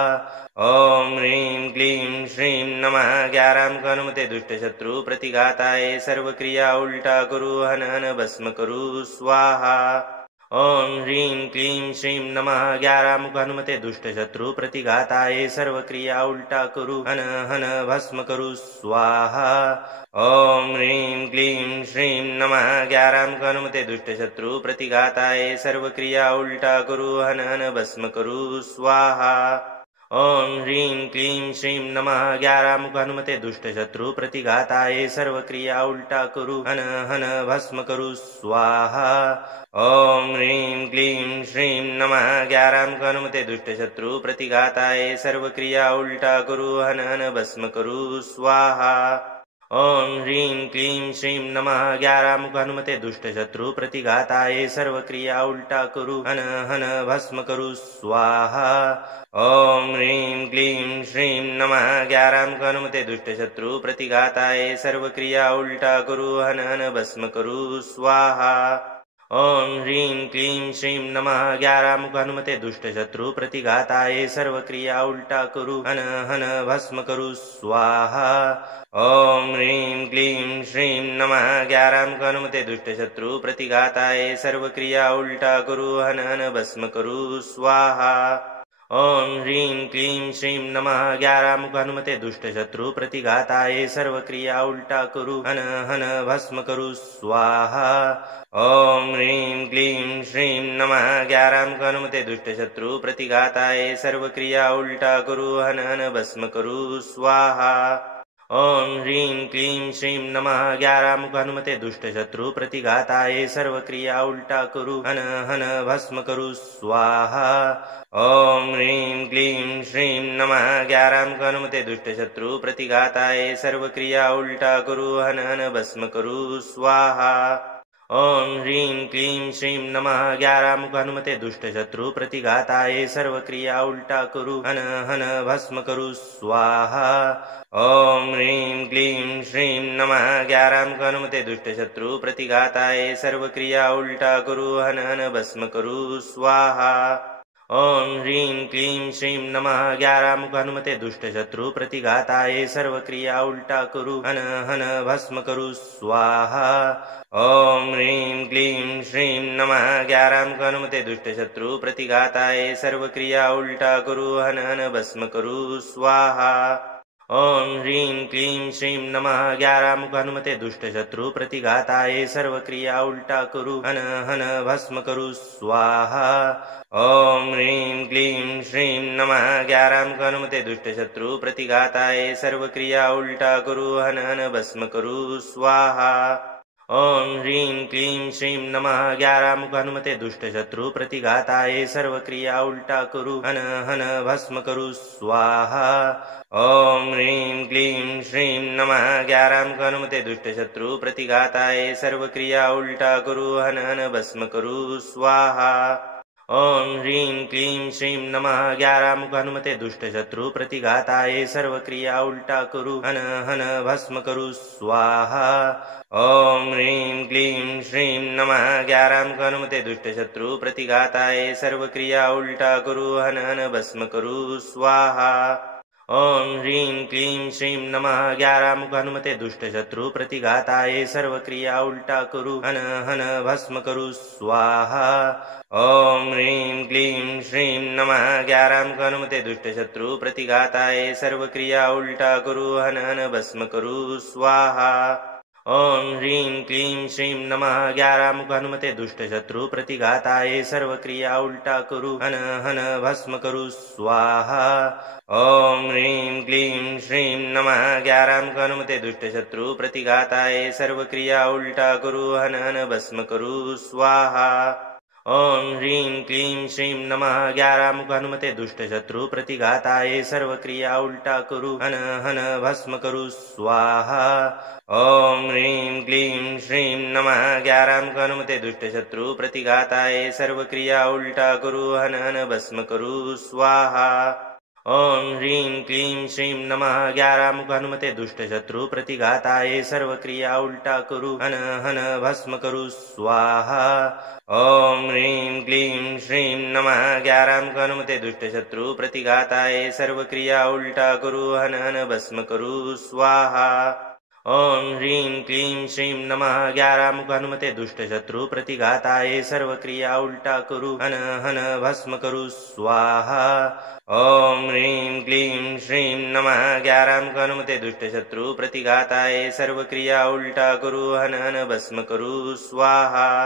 ओम ह्रीं क्लीं श्रीं नमः 11 मुख हनुमते दुष्ट शत्रु प्रतिघाताय सर्व क्रिया उल्टा करू हन हन भस्म करू स्वाहा। ओम ह्रीं क्लीं श्रीं नमः 11 मुख हनुमते दुष्ट शत्रु प्रतिघाताय सर्व क्रिया उल्टा करू हन हन भस्म करू स्वाहा। ओम ह्रीं क्लीं श्रीं नमः 11 मुख हनुमते दुष्ट शत्रु प्रतिघाताय सर्व क्रिया उल्टा करू हन हन भस्म करू स्वाहा। ओम ह्रीं क्लीं श्रीं नमः 11 मुख हनुमते दुष्ट शत्रु प्रतिघाताय सर्व क्रिया उल्टा करू हन हन भस्म करू स्वाहा। ओम ह्रीं क्लीं श्रीं नमः 11 मुख हनुमते दुष्ट शत्रु प्रतिघाताय सर्व क्रिया उल्टा करू हन हन भस्म करू स्वाहा। ओम ह्रीं क्लीं श्रीं नमः 11 मुख हनुमते दुष्ट शत्रु प्रतिघाताय सर्व क्रिया उल्टा करू हन हन भस्म करू स्वाहा। ओम ह्रीं क्लीं श्रीं नमः 11 मुख हनुमते दुष्ट शत्रु प्रतिघाताय सर्व क्रिया उल्टा करू हन हन भस्म करू स्वाहा। ओम ह्रीं क्लीं श्रीं नमः 11 मुख हनुमते दुष्ट शत्रु प्रतिघाताय सर्व क्रिया उल्टा करू हन हन भस्म करू स्वाहा। ओम ह्रीं क्लीं श्रीं नमः 11 मुख हनुमते दुष्ट शत्रु प्रतिघाताय सर्व क्रिया उल्टा करू हन हन भस्म करू स्वाहा। ओम ह्रीं क्लीं श्रीं नमः 11 मुख हनुमते दुष्ट शत्रु प्रतिघाताय सर्व क्रिया उल्टा करू हन हन भस्म करू स्वाहा। ओम ह्रीं क्लीं श्रीं नमः 11 मुख हनुमते दुष्ट शत्रु प्रतिघाताय सर्व क्रिया उल्टा करू हन हन भस्म करू स्वाहा। ओम ह्रीं क्लीं श्रीं नमः 11 मुख हनुमते दुष्ट शत्रु प्रतिघाताय सर्व क्रिया उल्टा करू हन हन भस्म करू स्वाहा। ओम ह्रीं क्लीं श्रीं नमः 11 मुख हनुमते दुष्ट शत्रु प्रतिघाताय सर्व क्रिया उल्टा करू हन हन भस्म करू स्वाहा। ओम ह्रीं क्लीं श्रीं नमः 11 मुख हनुमते दुष्ट शत्रु प्रतिघाताय सर्व क्रिया उल्टा करू हन हन भस्म करू स्वाहा। ओम ह्रीं क्लीं श्रीं नमः 11 मुख हनुमते दुष्ट शत्रु प्रतिघाताय सर्व क्रिया उल्टा करू हन हन भस्म करू स्वाहा। ओम ह्रीं क्लीं श्रीं नमः 11 मुख हनुमते दुष्ट शत्रु प्रतिघाताय सर्व क्रिया उल्टा करू हन हन भस्म करू स्वाहा। ओम ह्रीं क्लीं श्रीं नमः 11 मुख हनुमते दुष्ट शत्रु प्रतिघाताय सर्व क्रिया उल्टा करू हन हन भस्म करू स्वाहा। ओम ह्रीं क्लीं श्रीं नमः 11 मुख हनुमते दुष्ट शत्रु प्रतिघाताय सर्व क्रिया उल्टा करू हन हन भस्म करू स्वाहा। ओम ह्रीं क्लीं श्रीं नमः 11 मुख हनुमते दुष्ट शत्रु प्रतिघाताय सर्व क्रिया उल्टा करू हन हन भस्म करू स्वाहा। ओम ह्रीं क्लीं श्रीं नमः 11 मुख हनुमते दुष्ट शत्रु प्रतिघाताय सर्व क्रिया उल्टा करू हन हन भस्म करू स्वाहा। ओम ह्रीं क्लीं श्रीं नमः 11 मुख हनुमते दुष्ट शत्रु प्रतिघाताय सर्व क्रिया उल्टा करू हन हन भस्म करू स्वाहा। ओम ह्रीं क्लीं श्रीं नमः 11 मुख हनुमते दुष्ट शत्रु प्रतिघाताय सर्व क्रिया उल्टा करू हन हन भस्म करू स्वाहा। ओम ह्रीं क्लीं श्रीं नमः 11 मुख हनुमते दुष्ट शत्रु प्रतिघाताय सर्व क्रिया उल्टा करू हन हन भस्म करू स्वाहा। ओम ह्रीं क्लीं श्रीं नमः 11 मुख हनुमते दुष्ट शत्रु प्रतिघाताय सर्व क्रिया उल्टा करू हन हन भस्म करू स्वाहा। ओम ह्रीं क्लीं श्रीं नमः 11 मुख हनुमते दुष्ट शत्रु प्रतिघाताय सर्व क्रिया उल्टा करू हन हन भस्म करू स्वाहा। ओम ह्रीं क्लीं श्रीं नमः 11 मुख हनुमते दुष्ट शत्रु प्रतिघाताय सर्व क्रिया उल्टा करू हन हन भस्म करू स्वाहा। ओम ह्रीं क्लीं श्रीं नमः 11 मुख हनुमते दुष्ट शत्रु प्रतिघाताय सर्व क्रिया उल्टा करू हन हन भस्म करू स्वाहा। ओम ह्रीं क्लीं श्रीं नमः 11 मुख हनुमते दुष्ट शत्रु प्रतिघाताय सर्व क्रिया उल्टा करू हन हन भस्म करू स्वाहा। ओम ह्रीं क्लीं श्रीं नमः 11 मुख हनुमते दुष्ट शत्रु प्रतिघाताय सर्व क्रिया उल्टा करू हन हन भस्म करू स्वाहा। ओम ह्रीं क्लीं श्रीं नमः 11 मुख हनुमते दुष्ट शत्रु प्रतिघाताय सर्व क्रिया उल्टा करू हन हन भस्म करू स्वाहा। ओम ह्रीं क्लीं श्रीं नमः 11 मुख हनुमते दुष्ट शत्रु प्रतिघाताय सर्व क्रिया उल्टा करू हन हन भस्म करू स्वाहा। ओम ह्रीं क्लीं श्रीं नमः 11 मुख हनुमते दुष्ट शत्रु प्रतिघाताय सर्व क्रिया उल्टा करू हन हन भस्म करू स्वाहा। ओम ह्रीं क्लीं श्रीं नमः 11 मुख हनुमते दुष्ट शत्रु प्रतिघाताय सर्व क्रिया उल्टा करू हन हन भस्म करू स्वाहा।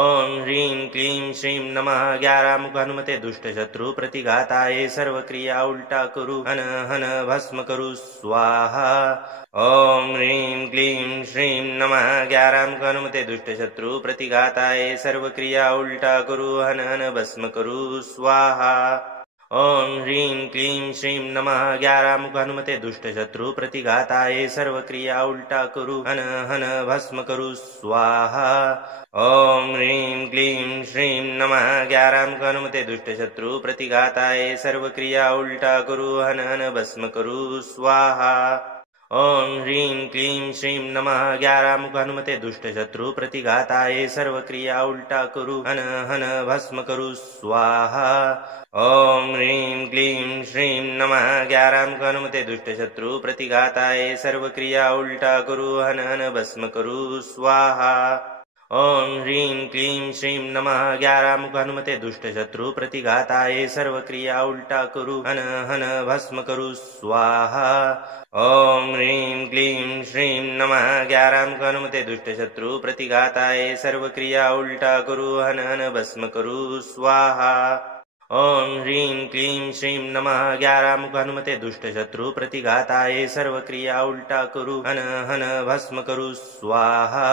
ओम ह्रीं क्लीं श्रीं नमः 11 मुख हनुमते दुष्ट शत्रु प्रतिघाताय सर्व क्रिया उल्टा करू हन हन भस्म करू स्वाहा। ओम ह्रीं क्लीं श्रीं नमः 11 मुख हनुमते दुष्ट शत्रु प्रतिघाताय सर्व क्रिया उल्टा करू हन हन भस्म करू स्वाहा। ओम ह्रीं क्लीं श्रीं नमः 11 मुख हनुमते दुष्ट शत्रु प्रतिघाताय सर्व क्रिया उल्टा करू हन हन भस्म करू स्वाहा। ओम ह्रीं क्लीं श्रीं नमः 11 मुख हनुमते दुष्ट शत्रु प्रतिघाताय सर्व क्रिया उल्टा करू हन हन भस्म करू स्वाहा। ओम ह्रीं क्लीं श्रीं नमः 11 मुख हनुमते दुष्ट शत्रु प्रतिघाताय सर्व क्रिया उल्टा करू हन हन भस्म करू स्वाहा। ओम ह्रीं क्लीं श्रीं नमः 11 मुख हनुमते दुष्ट शत्रु प्रतिघाताय सर्व क्रिया उल्टा करू हन हन भस्म करू स्वाहा। ॐ ह्रीं क्लीं श्रीं नमः 11 मुख हनुमते दुष्ट शत्रु प्रतिघाताय सर्व क्रिया उल्टा करू हन हन भस्म करू स्वाहा। ॐ ह्रीं क्लीं श्रीं नमः 11 मुख हनुमते दुष्ट शत्रु प्रतिघाताय सर्व क्रिया उल्टा करू हन हन भस्म करू स्वाहा। ॐ ह्रीं क्लीं श्रीं नमः 11 मुख हनुमते दुष्ट शत्रु प्रतिघाताय सर्व क्रिया उल्टा करू हन हन भस्म करू स्वाहा।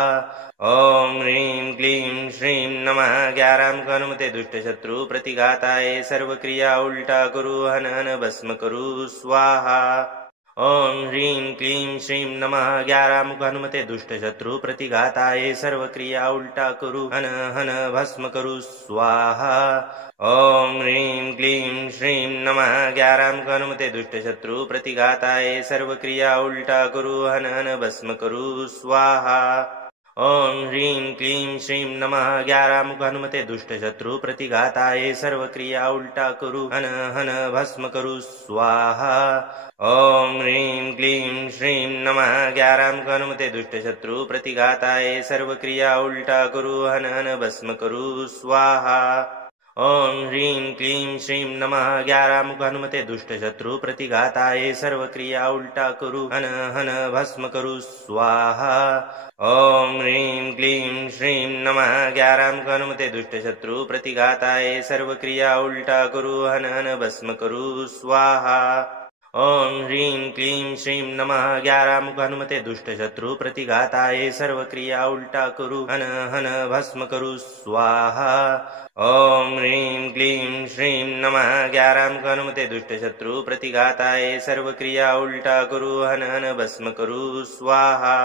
ॐ ह्रीं क्लीं श्रीं नमः 11 मुख हनुमते दुष्ट शत्रु प्रतिघाताय सर्व क्रिया उल्टा करू हन हन भस्म करू स्वाहा। ॐ ह्रीं क्लीं श्रीं नमः 11 मुख हनुमते दुष्ट शत्रु प्रतिघाताय सर्व क्रिया उल्टा करू हन हन भस्म करू स्वाहा। ॐ ह्रीं क्लीं श्रीं नमः 11 मुख हनुमते दुष्ट शत्रु प्रतिघाताय सर्व क्रिया उल्टा करू हन हन भस्म करू स्वाहा। ॐ ह्रीं क्लीं श्रीं नमः 11 मुख हनुमते दुष्ट शत्रु प्रतिघाताय सर्व क्रिया उल्टा करू हन हन भस्म करू स्वाहा। ॐ ह्रीं क्लीं श्रीं नमः 11 मुख हनुमते दुष्ट शत्रु प्रतिघाताय सर्व क्रिया उल्टा करू हन हन भस्म करू स्वाहा। ॐ ह्रीं क्लीं श्रीं नमः 11 मुख हनुमते दुष्ट शत्रु प्रतिघाताय सर्व क्रिया उल्टा करू हन हन भस्म करू स्वाहा। ॐ ह्रीं क्लीं श्रीं नमः 11 मुख हनुमते दुष्ट शत्रु प्रतिघाताय सर्व क्रिया उल्टा करू हन हन भस्म करू स्वाहा। ॐ ह्रीं क्लीं श्रीं नमः 11 मुख हनुमते दुष्ट शत्रु प्रतिघाताय सर्व क्रिया उल्टा करू हन हन भस्म करू स्वाहा। ॐ ह्रीं क्लीं श्रीं नमः 11 मुख हनुमते दुष्ट शत्रु प्रतिघाताय सर्व क्रिया उल्टा करू हन हन भस्म करू स्वाहा।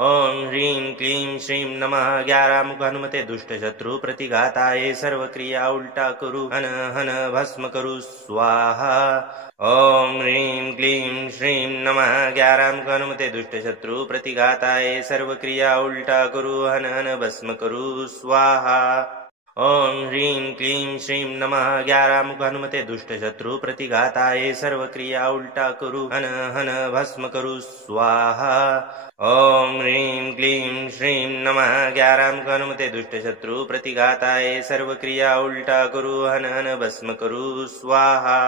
ॐ ह्रीं क्लीं श्रीं नमः 11 मुख हनुमते दुष्ट शत्रु प्रतिघाताय सर्व क्रिया उल्टा करू हन हन भस्म करू स्वाहा। ॐ ह्रीं क्लीं श्रीं नमः 11 मुख हनुमते दुष्ट शत्रु प्रतिघाताय सर्व क्रिया उल्टा करू हन हन भस्म करू स्वाहा। ॐ ह्रीं क्लीं श्रीं नमः 11 मुख हनुमते दुष्ट शत्रु प्रतिघाताय सर्व क्रिया उल्टा करू हन हन भस्म करू स्वाहा। ॐ ह्रीं क्लीं श्रीं नमः 11 मुख हनुमते दुष्ट शत्रु प्रतिघाताय सर्व क्रिया उल्टा करू हन हन भस्म करू स्वाहा।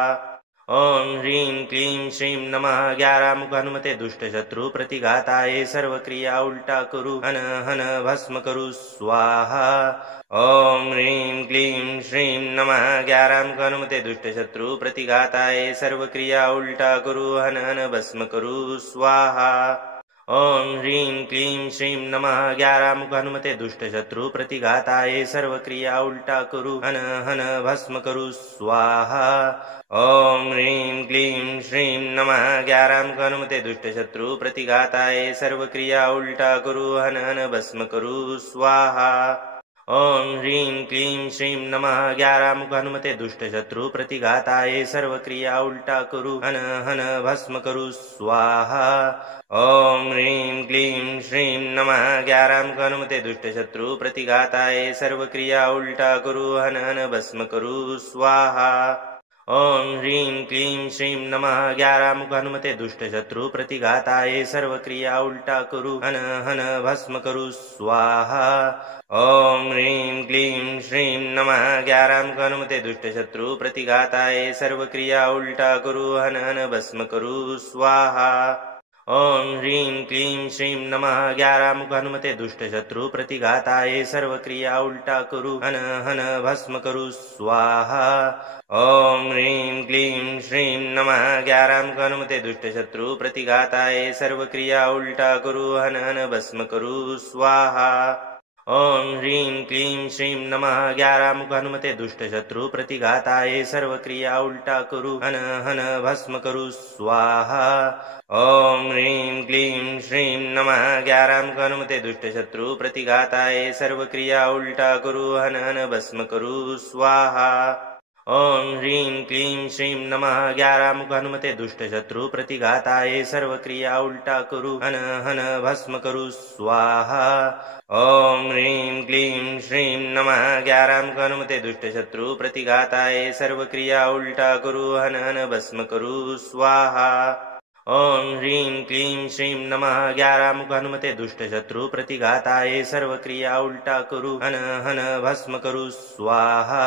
ॐ ह्रीं क्लीं श्रीं नमः 11 मुख हनुमते दुष्ट शत्रु प्रतिघाताय सर्व क्रिया उल्टा करू हन हन भस्म करू स्वाहा। ॐ ह्रीं क्लीं श्रीं नमः 11 मुख हनुमते दुष्ट शत्रु प्रतिघाताय सर्व क्रिया उल्टा करू हन हन भस्म करू स्वाहा। ॐ ह्रीं क्लीं श्रीं नमः 11 मुख हनुमते दुष्ट शत्रु प्रतिघाताय सर्व क्रिया उल्टा करू हन हन भस्म करू स्वाहा। ॐ ह्रीं क्लीं श्रीं नमः 11 मुख हनुमते दुष्ट शत्रु प्रतिघाताय सर्व क्रिया उल्टा करू हन हन भस्म करू स्वाहा। ॐ ह्रीं क्लीं श्रीं नमः 11 मुख हनुमते दुष्ट शत्रु प्रतिघाताय सर्व क्रिया उल्टा करू हन हन भस्म करू स्वाहा। ॐ ह्रीं क्लीं श्रीं नमः 11 मुख हनुमते दुष्ट शत्रु प्रतिघाताय सर्व क्रिया उल्टा करू हन हन भस्म करू स्वाहा। ॐ ह्रीं क्लीं श्रीं नमः 11 मुख हनुमते दुष्ट शत्रु प्रतिघाताय सर्व क्रिया उल्टा करू हन हन भस्म करू स्वाहा। ॐ ह्रीं क्लीं श्रीं नमः 11 मुख हनुमते दुष्ट शत्रु प्रतिघाताय सर्व क्रिया उल्टा करू हन हन भस्म करू स्वाहा। ॐ ह्रीं क्लीं श्रीं नमः 11 मुख हनुमते दुष्ट शत्रु प्रतिघाताय सर्व क्रिया उल्टा करू हन हन भस्म करू स्वाहा। ॐ ह्रीं क्लीं श्रीं नमः 11 मुख हनुमते दुष्ट शत्रु प्रतिघाताय सर्व क्रिया उल्टा करू हन हन भस्म करू स्वाहा। ॐ ह्रीं क्लीं श्रीं नमः 11 मुख हनुमते दुष्ट शत्रु प्रतिघाताय सर्व क्रिया उल्टा करू हन हन भस्म करू स्वाहा। ॐ ह्रीं क्लीं श्रीं नमः 11 मुख हनुमते दुष्ट शत्रु प्रतिघाताय सर्व क्रिया उल्टा करू हन हन भस्म करू स्वाहा। ॐ ह्रीं क्लीं श्रीं नमः 11 मुख हनुमते दुष्ट शत्रु प्रतिघाताय सर्व क्रिया उल्टा करू हन हन भस्म करू स्वाहा। ॐ ह्रीं क्लीं श्रीं नमः 11 मुख हनुमते दुष्ट शत्रु प्रतिघाताय सर्व क्रिया उल्टा करू हन हन भस्म करू स्वाहा। ओम ह्रीं क्लीं श्रीं नमः 11 मुख हनुमते दुष्ट शत्रु प्रतिघाताय सर्व क्रिया उल्टा करू हन हन भस्म करू स्वाहा।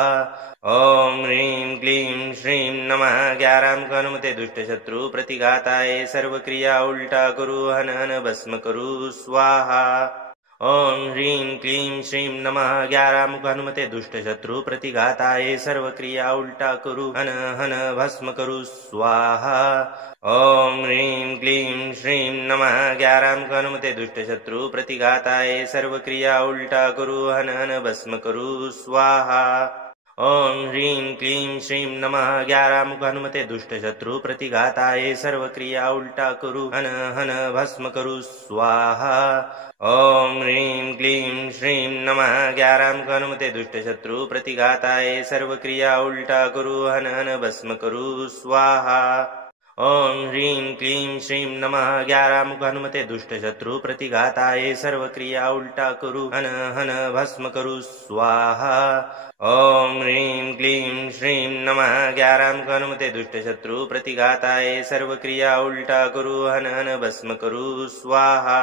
ओम ह्रीं क्लीं श्रीं नमः 11 मुख हनुमते दुष्ट शत्रु प्रतिघाताय सर्व क्रिया उल्टा करू हन हन भस्म करू स्वाहा। ओम ह्रीं क्लीं श्रीं नमः 11 मुख हनुमते दुष्ट शत्रु प्रतिघाताय सर्व क्रिया उल्टा करू हन हन भस्म करू स्वाहा। ओम ह्रीं क्लीं श्रीं नमः 11 मुख हनुमते दुष्ट शत्रु प्रतिघाताय सर्व क्रिया उल्टा करू हन हन भस्म करू स्वाहा। ओम ह्रीं क्लीं श्रीं नमः 11 मुख हनुमते दुष्ट शत्रु प्रतिघाताय सर्व क्रिया उल्टा करू हन हन भस्म करू स्वाहा। ओम ह्रीं क्लीं श्रीं नमः 11 मुख हनुमते दुष्ट शत्रु प्रतिघाताय सर्व क्रिया उल्टा करू हन हन भस्म करू स्वाहा। ओम ह्रीं क्लीं श्रीं नमः 11 मुख हनुमते दुष्ट शत्रु प्रतिघाताय सर्व क्रिया उल्टा करू हन हन भस्म करू स्वाहा। ओम ह्रीं क्लीं श्रीं नमः 11 मुख हनुमते दुष्ट शत्रु प्रतिघाताय सर्व क्रिया उल्टा करू हन हन भस्म करू स्वाहा।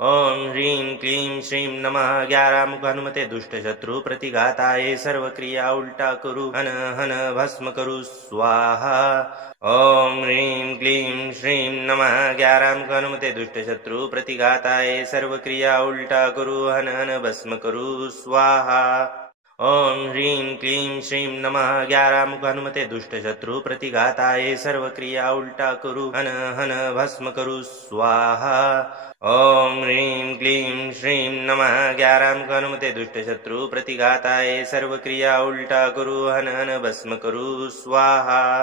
ओम ह्रीं क्लीं श्रीं नमः 11 मुख हनुमते दुष्ट शत्रु प्रतिघाताय सर्व क्रिया उल्टा करू हन हन भस्म करू स्वाहा। ओम ह्रीं क्लीं श्रीं नमः 11 मुख हनुमते दुष्ट शत्रु प्रतिघाताय सर्व क्रिया उल्टा करू हन हन भस्म करू स्वाहा। ओम ह्रीं क्लीं श्रीं नमः 11 मुख हनुमते दुष्ट शत्रु प्रतिघाताय सर्व क्रिया उल्टा करू हन हन भस्म करू स्वाहा। ओम ह्रीं क्लीं श्रीं नमः 11 मुख हनुमते दुष्ट शत्रु प्रतिघाताय सर्व क्रिया उल्टा करू हन हन भस्म करू स्वाहा।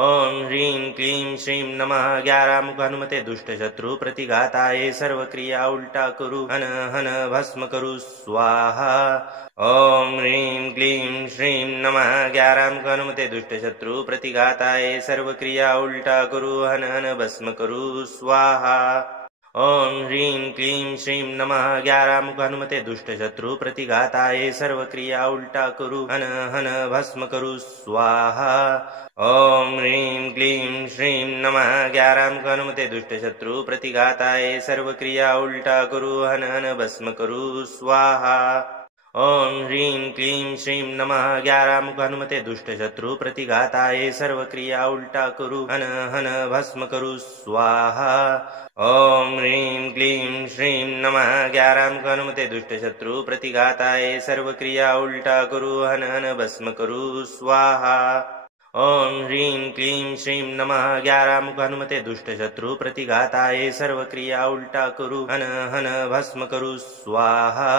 ओम ह्रीं क्लीं श्रीं नमः 11 मुख हनुमते दुष्ट शत्रु प्रतिघाताय सर्व क्रिया उल्टा करू हन हन भस्म करू स्वाहा। ओम ह्रीं क्लीं श्रीं नमः 11 मुख हनुमते दुष्ट शत्रु प्रतिघाताय सर्व क्रिया उल्टा करू हन हन भस्म करू स्वाहा। ओम ह्रीं क्लीं श्रीं नमः 11 मुख हनुमते दुष्ट शत्रु प्रतिघाताय सर्व क्रिया उल्टा करू हन हन भस्म करू स्वाहा। ओम ह्रीं क्लीं श्रीं नमः 11 मुख हनुमते दुष्ट शत्रु प्रतिघाताय सर्व क्रिया उल्टा करू हन हन भस्म करू स्वाहा। ओम ह्रीं क्लीं श्रीं नमः 11 मुख हनुमते दुष्ट शत्रु प्रतिघाताय सर्व क्रिया उल्टा करू हन हन भस्म करू स्वाहा। ओम ह्रीं क्लीं श्रीं नमः 11 मुख हनुमते दुष्ट शत्रु प्रतिघाताय सर्व क्रिया उल्टा करू हन हन भस्म करू स्वाहा। ओम ह्रीं क्लीं श्रीं नमः 11 मुख हनुमते दुष्ट शत्रु प्रतिघाताय सर्व क्रिया उल्टा करू हन हन भस्म करू स्वाहा।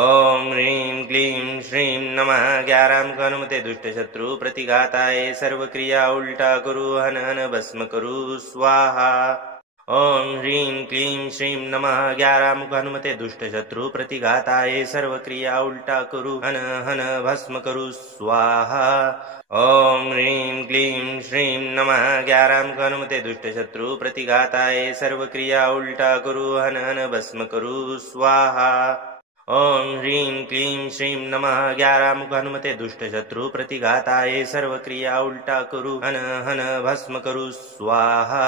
ओम ह्रीं क्लीं श्रीं नमः 11 मुख हनुमते दुष्ट शत्रु प्रतिघाताय सर्व क्रिया उल्टा करू हन हन भस्म करू स्वाहा। ओम ह्रीं क्लीं श्रीं नमः 11 मुख हनुमते दुष्ट शत्रु प्रतिघाताय सर्व क्रिया उल्टा करू हन हन भस्म करू स्वाहा। ओम ह्रीं क्लीं श्रीं नमः 11 मुख हनुमते दुष्ट शत्रु प्रतिघाताय सर्व क्रिया उल्टा करू हन हन भस्म करू स्वाहा। ओम ह्रीं क्लीं श्रीं नमः 11 मुख हनुमते दुष्ट शत्रु प्रतिघाताय सर्व क्रिया उल्टा करू हन हन भस्म करू स्वाहा।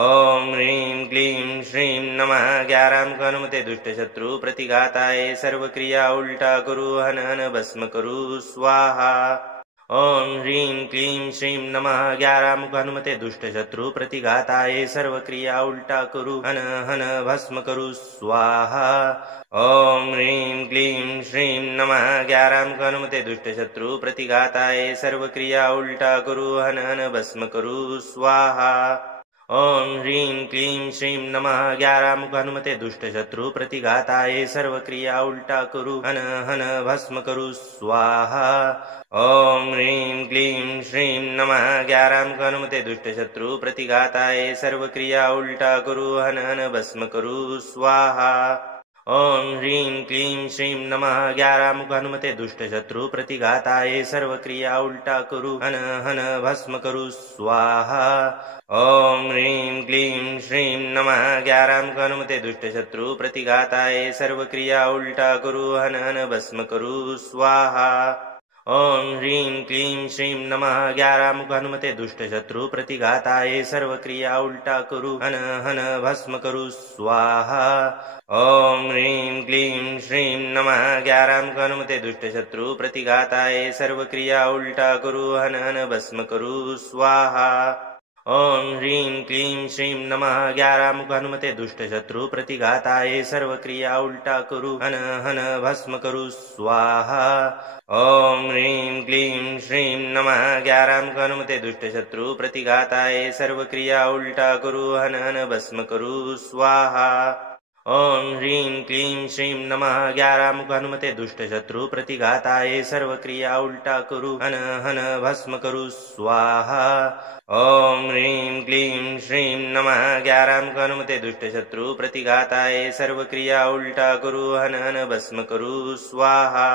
ओम ह्रीं क्लीं श्रीं नमः 11 मुख हनुमते दुष्ट शत्रु प्रतिघाताय सर्व क्रिया उल्टा करू हन हन भस्म करू स्वाहा। ओम ह्रीं क्लीं श्रीं नमः 11 मुख हनुमते दुष्ट शत्रु प्रतिघाताय सर्व क्रिया उल्टा करू हन हन भस्म करू स्वाहा। ओम ह्रीं क्लीं श्रीं नमः 11 मुख हनुमते दुष्ट शत्रु प्रतिघाताय सर्व क्रिया उल्टा करू हन हन भस्म करू स्वाहा। ओम ह्रीं क्लीं श्रीं नमः 11 मुख हनुमते दुष्ट शत्रु प्रतिघाताय सर्व क्रिया उल्टा करू हन हन भस्म करू स्वाहा। ओम ह्रीं क्लीं श्रीं नमः 11 मुख हनुमते दुष्ट शत्रु प्रतिघाताय सर्व क्रिया उल्टा करू हन हन भस्म करू स्वाहा। ओम ह्रीं क्लीं श्रीं नमः 11 मुख हनुमते दुष्ट शत्रु प्रतिघाताय सर्व क्रिया उल्टा करू हन हन भस्म करू स्वाहा। ओम ह्रीं क्लीं श्रीं नमः 11 मुख हनुमते दुष्ट शत्रु प्रतिघाताय सर्व क्रिया उल्टा करू हन हन भस्म करू स्वाहा। ओम ह्रीं क्लीं श्रीं नमः 11 मुख हनुमते दुष्ट शत्रु प्रतिघाताय सर्व क्रिया उल्टा करू हन हन भस्म करू स्वाहा। ओम ह्रीं क्लीं श्रीं नमः 11 मुख हनुमते दुष्ट शत्रु प्रतिघाताय सर्व क्रिया उल्टा करू हन हन भस्म करू स्वाहा। ओम ह्रीं क्लीं श्रीं नमः 11 मुख हनुमते दुष्ट शत्रु प्रतिघाताय सर्व क्रिया उल्टा करू हन हन भस्म करू स्वाहा। ओम ह्रीं क्लीं श्रीं नमः 11 मुख हनुमते दुष्ट शत्रु प्रतिघाताय सर्व क्रिया उल्टा करू हन हन भस्म करू स्वाहा। ओम ह्रीं क्लीं श्रीं नमः 11 मुख हनुमते दुष्ट शत्रु प्रतिघाताय सर्व क्रिया उल्टा करू हन हन भस्म करू स्वाहा। ओम ह्रीं क्लीं श्रीं नमः 11 मुख हनुमते दुष्ट शत्रु प्रतिघाताय सर्व क्रिया उल्टा करू हन हन भस्म करू स्वाहा।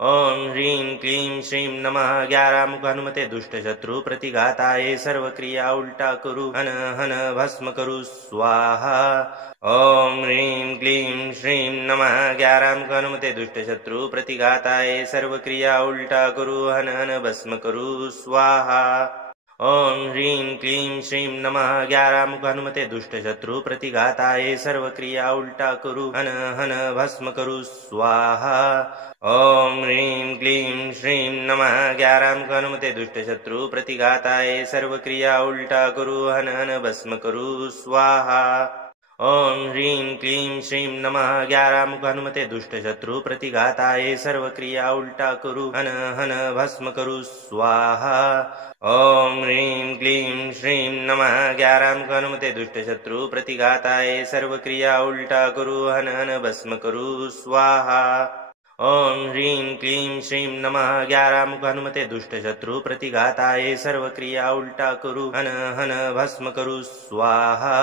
ओम ह्रीं क्लीं श्रीं नमः 11 मुख हनुमते दुष्ट शत्रु प्रतिघाताय सर्व क्रिया उल्टा करू हन हन भस्म करू स्वाहा। ओम ह्रीं क्लीं श्रीं नमः 11 मुख हनुमते दुष्ट शत्रु प्रतिघाताय सर्व क्रिया उल्टा करू हन हन भस्म करू स्वाहा। ओम ह्रीं क्लीं श्रीं नमः 11 मुख हनुमते दुष्ट शत्रु प्रतिघाताय सर्व क्रिया उल्टा करू हन हन भस्म करू स्वाहा। ओम ह्रीं क्लीं श्रीं नमः 11 मुख हनुमते दुष्ट शत्रु प्रतिघाताय सर्व क्रिया उल्टा करू हन हन भस्म करू स्वाहा। ओम ह्रीं क्लीं श्रीं नमः 11 मुख हनुमते दुष्ट शत्रु प्रतिघाताय सर्व क्रिया उल्टा करू हन हन भस्म करू स्वाहा। ओम ह्रीं क्लीं श्रीं नमः 11 मुख हनुमते दुष्ट शत्रु प्रतिघाताय सर्व क्रिया उल्टा करू हन हन भस्म करू स्वाहा। ओम ह्रीं क्लीं श्रीं नमः 11 मुख हनुमते दुष्ट शत्रु प्रतिघाताय सर्व क्रिया उल्टा करू हन हन भस्म करू स्वाहा।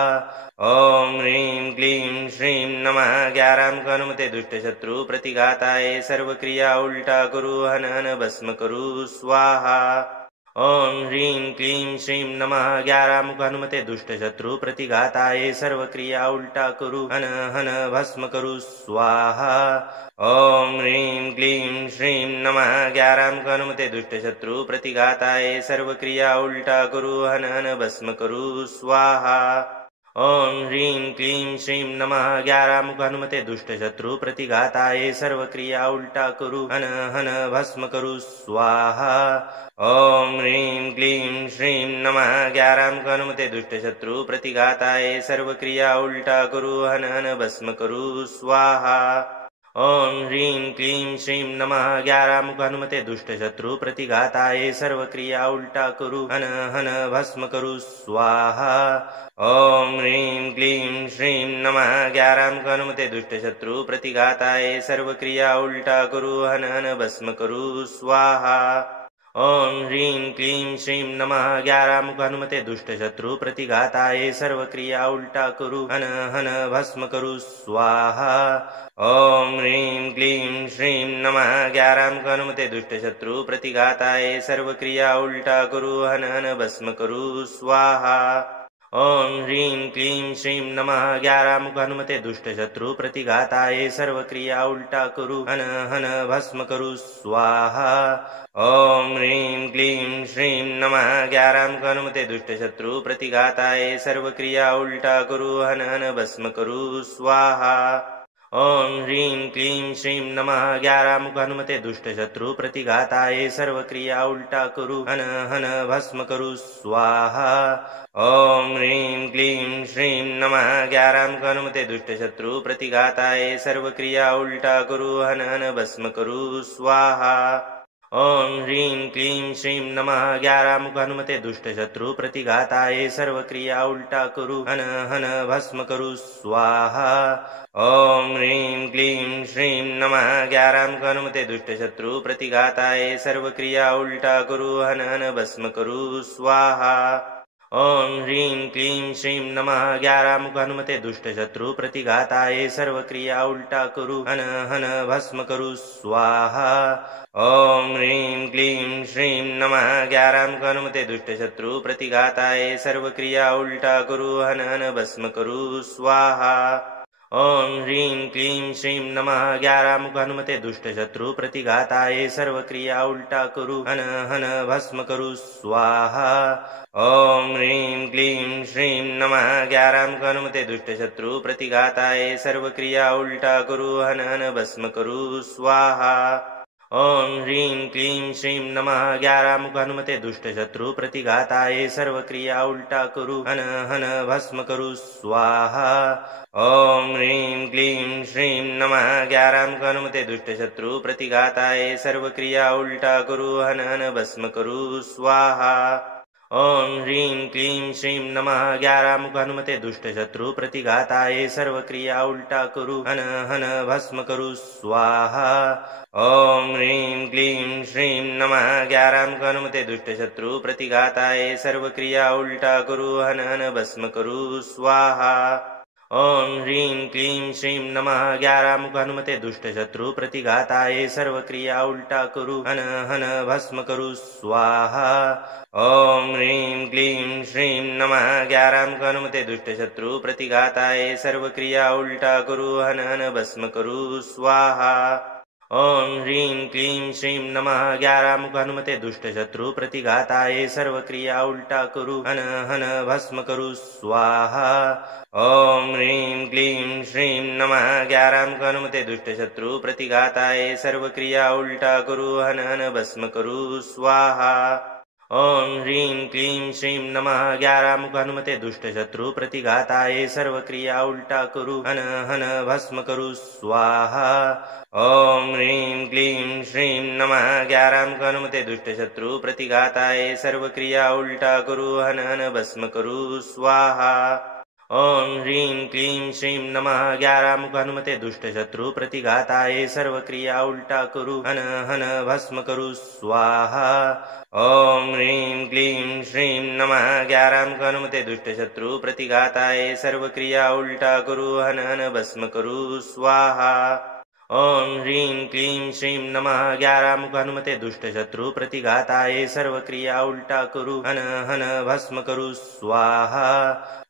ओम ह्रीं क्लीं श्रीं नमः 11 मुख हनुमते दुष्ट शत्रु प्रतिघाताय सर्व क्रिया उल्टा करू हन हन भस्म करू स्वाहा। ओम ह्रीं क्लीं श्रीं नमः 11 मुख हनुमते दुष्ट शत्रु प्रतिघाताय सर्व क्रिया उल्टा करू हन हन भस्म करू स्वाहा। ओम ह्रीं क्लीं श्रीं नमः 11 मुख हनुमते दुष्ट शत्रु प्रतिघाताय सर्व क्रिया उल्टा करू हन हन भस्म करू स्वाहा। ओम ह्रीं क्लीं श्रीं नमः 11 मुख हनुमते दुष्ट शत्रु प्रतिघाताय सर्व क्रिया उल्टा करू हन हन भस्म करू स्वाहा। ओम ह्रीं क्लीं श्रीं नमः 11 मुख हनुमते दुष्ट शत्रु प्रतिघाताय सर्व क्रिया उल्टा करू हन हन भस्म करू स्वाहा। ओम ह्रीं क्लीं श्रीं नमः 11 मुख हनुमते दुष्ट शत्रु प्रतिघाताय सर्व क्रिया उल्टा करू हन हन भस्म करू स्वाहा। ओम ह्रीं क्लीं श्रीं नमः 11 मुख हनुमते दुष्ट शत्रु प्रतिघाताय सर्व क्रिया उल्टा करू हन हन भस्म करू स्वाहा। ओम ह्रीं क्लीं श्रीं नमः 11 मुख हनुमते दुष्ट शत्रु प्रतिघाताय सर्व क्रिया उल्टा करू हन हन भस्म करू स्वाहा। ओम ह्रीं क्लीं श्रीं नमः 11 मुख हनुमते दुष्ट शत्रु प्रतिघाताय सर्व क्रिया उल्टा करू हन हन भस्म करू स्वाहा। ओम ह्रीं क्लीं श्रीं नमः 11 मुख हनुमते दुष्ट शत्रु प्रतिघाताय सर्व क्रिया उल्टा करू हन हन भस्म करू स्वाहा। ओम ह्रीं क्लीं श्रीं नमः 11 मुख हनुमते दुष्ट शत्रु प्रतिघाताय सर्व क्रिया उल्टा करू हन हन भस्म करू स्वाहा। ओम ह्रीं क्लीं श्रीं नमः 11 मुख हनुमते दुष्ट शत्रु प्रतिघाताय सर्व क्रिया उल्टा करू हन हन भस्म करू स्वाहा। ओम ह्रीं क्लीं श्रीं नमः 11 मुख हनुमते दुष्ट शत्रु प्रतिघाताय सर्व क्रिया उल्टा करू हन हन भस्म करू स्वाहा। ओम ह्रीं क्लीं श्रीं नमः 11 मुख हनुमते दुष्ट शत्रु प्रतिघाताय सर्व क्रिया उल्टा करू हन हन भस्म करू स्वाहा। ओम ह्रीं क्लीं श्रीं नमः 11 मुख हनुमते दुष्ट शत्रु प्रतिघाताय सर्व क्रिया उल्टा करू हन हन भस्म करू स्वाहा। ओम ह्रीं क्लीं श्रीं नमः 11 मुख हनुमते दुष्ट शत्रु प्रतिघाताय सर्व क्रिया उल्टा करू हन हन भस्म करू स्वाहा। ओम ह्रीं क्लीं श्रीं नमः 11 मुख हनुमते दुष्ट शत्रु प्रतिघाताय सर्व क्रिया उल्टा करू हन हन भस्म करू स्वाहा। ॐ ह्रीं क्लीं श्रीं नमः 11 मुख हनुमते दुष्ट शत्रु प्रतिघाताय सर्व क्रिया उल्टा करू हन हन भस्म करू स्वाहा। ॐ ह्रीं क्लीं श्रीं नमः 11 मुख हनुमते दुष्ट शत्रु प्रतिघाताय सर्व क्रिया उल्टा करू हन हन भस्म करू स्वाहा। ॐ ह्रीं क्लीं श्रीं नमः 11 मुख हनुमते दुष्ट शत्रु प्रतिघाताय सर्व क्रिया उल्टा करू हन हन भस्म करू स्वाहा। ॐ ह्रीं क्लीं श्रीं नमः 11 मुख हनुमते दुष्ट शत्रु प्रतिघाताय सर्व क्रिया उल्टा करू हन हन भस्म करू स्वाहा। ॐ ह्रीं क्लीं श्रीं नमः 11 मुख हनुमते दुष्ट शत्रु प्रतिघाताय सर्व क्रिया उल्टा करू हन हन भस्म करू स्वाहा। ॐ ह्रीं क्लीं श्रीं नमः 11 मुख हनुमते दुष्ट शत्रु प्रतिघाताय सर्व क्रिया उल्टा करू हन हन भस्म करू स्वाहा। ॐ ह्रीं क्लीं श्रीं नमः 11 मुख हनुमते दुष्ट शत्रु प्रतिघाताय सर्व क्रिया उल्टा करू हन हन भस्म करू स्वाहा। ॐ ह्रीं क्लीं श्रीं नमः 11 मुख हनुमते दुष्ट शत्रु प्रतिघाताय सर्व क्रिया उल्टा करू हन हन भस्म करू स्वाहा। ॐ ह्रीं क्लीं श्रीं नमः 11 मुख हनुमते दुष्ट शत्रु प्रतिघाताय सर्व क्रिया उल्टा करू हन हन भस्म करू स्वाहा। ॐ ह्रीं क्लीं श्रीं नमः 11 मुख हनुमते दुष्ट शत्रु प्रतिघाताय सर्व क्रिया उल्टा करू हन हन भस्म करू स्वाहा। ॐ ह्रीं क्लीं श्रीं नमः 11 मुख हनुमते दुष्ट शत्रु प्रतिघाताय सर्व क्रिया उल्टा करू हन हन भस्म करू स्वाहा। ॐ ह्रीं क्लीं श्रीं नमः 11 मुख हनुमते दुष्ट शत्रु प्रतिघाताय सर्व क्रिया उल्टा करू हन हन भस्म करू स्वाहा। ॐ ह्रीं क्लीं श्रीं नमः 11 मुख हनुमते दुष्ट शत्रु प्रतिघाताय सर्व क्रिया उल्टा करू हन हन भस्म करू स्वाहा। ॐ ह्रीं क्लीं श्रीं नमः 11 मुख हनुमते दुष्ट शत्रु प्रतिघाताय सर्व क्रिया उल्टा करू हन हन भस्म करू स्वाहा। ॐ ह्रीं क्लीं श्रीं नमः 11 मुख हनुमते दुष्ट शत्रु प्रतिघाताय सर्व क्रिया उल्टा करू हन हन भस्म करू स्वाहा।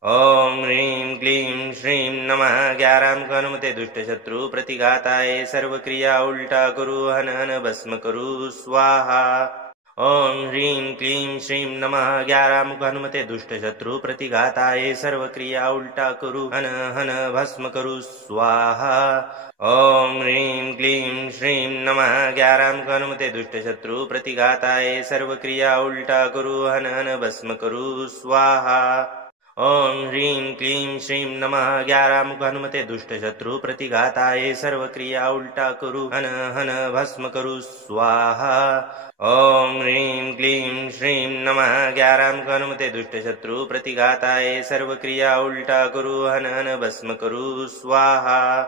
ॐ ह्रीं क्लीं श्रीं नमः 11 मुख हनुमते दुष्ट शत्रु प्रतिघाताय सर्व क्रिया उल्टा करू हन हन भस्म करू स्वाहा। ॐ ह्रीं क्लीं श्रीं नमः 11 मुख हनुमते दुष्ट शत्रु प्रतिघाताय सर्व क्रिया उल्टा करू हन हन भस्म करू स्वाहा। ॐ ह्रीं क्लीं श्रीं नमः 11 मुख हनुमते दुष्ट शत्रु प्रतिघाताय सर्व क्रिया उल्टा करू हन हन भस्म करू स्वाहा। ॐ ह्रीं क्लीं श्रीं नमः 11 मुख हनुमते दुष्ट शत्रु प्रतिघाताय सर्व क्रिया उल्टा करू हन हन भस्म करू स्वाहा। ॐ ह्रीं क्लीं श्रीं नमः 11 मुख हनुमते दुष्ट शत्रु प्रतिघाताय सर्व क्रिया उल्टा करू हन हन भस्म करू स्वाहा।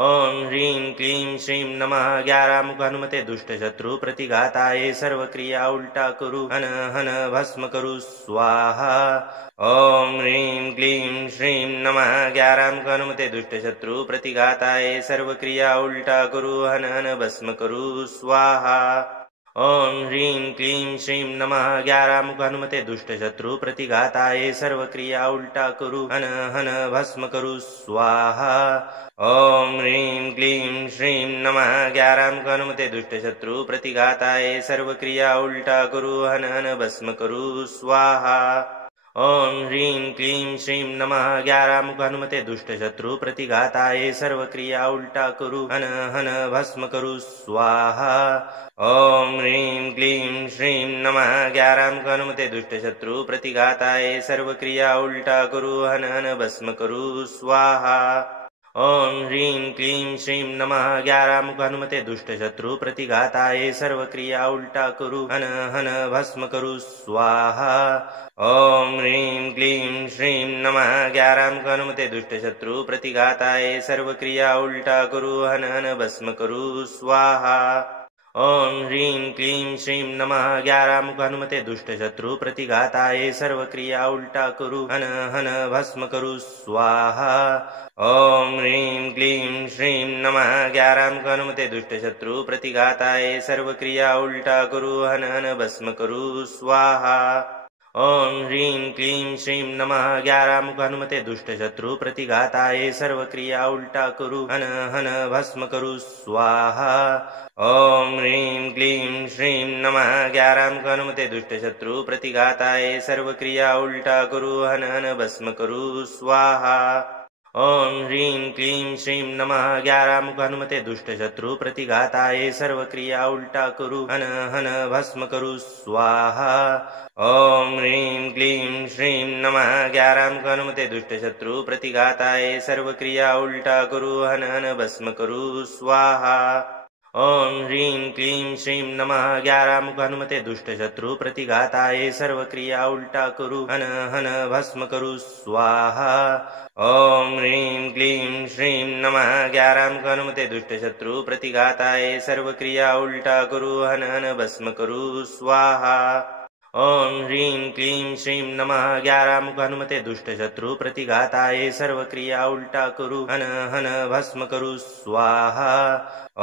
ॐ ह्रीं क्लीं श्रीं नमः 11 मुख हनुमते दुष्ट शत्रु प्रतिघाताय सर्व क्रिया उल्टा करू हन हन भस्म करू स्वाहा। ॐ ह्रीं क्लीं श्रीं नमः 11 मुख हनुमते दुष्ट शत्रु प्रतिघाताय सर्व क्रिया उल्टा करू हन हन भस्म करू स्वाहा। ॐ ह्रीं क्लीं श्रीं नमः 11 मुख हनुमते दुष्ट शत्रु प्रतिघाताय सर्व क्रिया उल्टा करू हन हन भस्म करू स्वाहा। ॐ ह्रीं क्लीं श्रीं नमः 11 मुख हनुमते दुष्ट शत्रु प्रतिघाताय सर्व क्रिया उल्टा करू हन हन भस्म करू स्वाहा। ॐ ह्रीं क्लीं श्रीं नमः 11 मुख हनुमते दुष्ट शत्रु प्रतिघाताय सर्व क्रिया उल्टा करू हन हन भस्म करू स्वाहा। ॐ ह्रीं क्लीं श्रीं नमः 11 मुख हनुमते दुष्ट शत्रु प्रतिघाताय सर्व क्रिया उल्टा करू हन हन भस्म करू स्वाहा। ॐ ह्रीं क्लीं श्रीं नमः 11 मुख हनुमते दुष्ट शत्रु प्रतिघाताय सर्व क्रिया उल्टा करू हन हन भस्म करू स्वाहा। ॐ ह्रीं क्लीं श्रीं नमः 11 मुख हनुमते दुष्ट शत्रु प्रतिघाताय सर्व क्रिया उल्टा करू हन हन भस्म करू स्वाहा। ॐ ह्रीं क्लीं श्रीं नमः 11 मुख हनुमते दुष्ट शत्रु प्रतिघाताय सर्व क्रिया उल्टा करू हन हन भस्म करू स्वाहा। ॐ ह्रीं क्लीं श्रीं नमः 11 मुख हनुमते दुष्ट शत्रु प्रतिघाताय सर्व क्रिया उल्टा करू हन हन भस्म करू स्वाहा। ओम ह्रीं क्लीं श्रीं नमः 11 मुख हनुमते दुष्ट शत्रु प्रतिघाताय सर्व क्रिया उल्टा कुरु हन हन भस्म करु स्वाहा। ओम ह्रीं क्लीं श्रीं नमः 11 मुख हनुमते दुष्ट शत्रु प्रतिघाताय सर्व क्रिया उल्टा कुरु हन हन भस्म करु स्वाहा। ओम ह्रीं क्लीं श्रीं नमः 11 मुख हनुमते दुष्ट शत्रु प्रतिघाताय सर्व क्रिया उल्टा कुरु हन हन भस्म करु स्वाहा। ओम ह्रीं क्लीं श्रीं नमः 11 मुख हनुमते दुष्ट शत्रु प्रतिघाताय सर्व क्रिया उल्टा कुरु हन हन भस्म करु स्वाहा। ओम ह्रीं क्लीं श्रीं नमः 11 मुख हनुमते दुष्ट शत्रु प्रतिघाताय सर्व क्रिया उल्टा कुरु हन हन भस्म करु स्वाहा। ओम ह्रीं क्लीं श्रीं नमः 11 मुख हनुमते दुष्ट शत्रु प्रतिघाताय सर्व क्रिया उल्टा कुरु हन हन भस्म करु स्वाहा। ओम ह्रीं क्लीं श्रीं नमः 11 मुख हनुमते दुष्ट शत्रु प्रतिघाताय सर्व क्रिया उल्टा कुरु हन हन भस्म करु स्वाहा।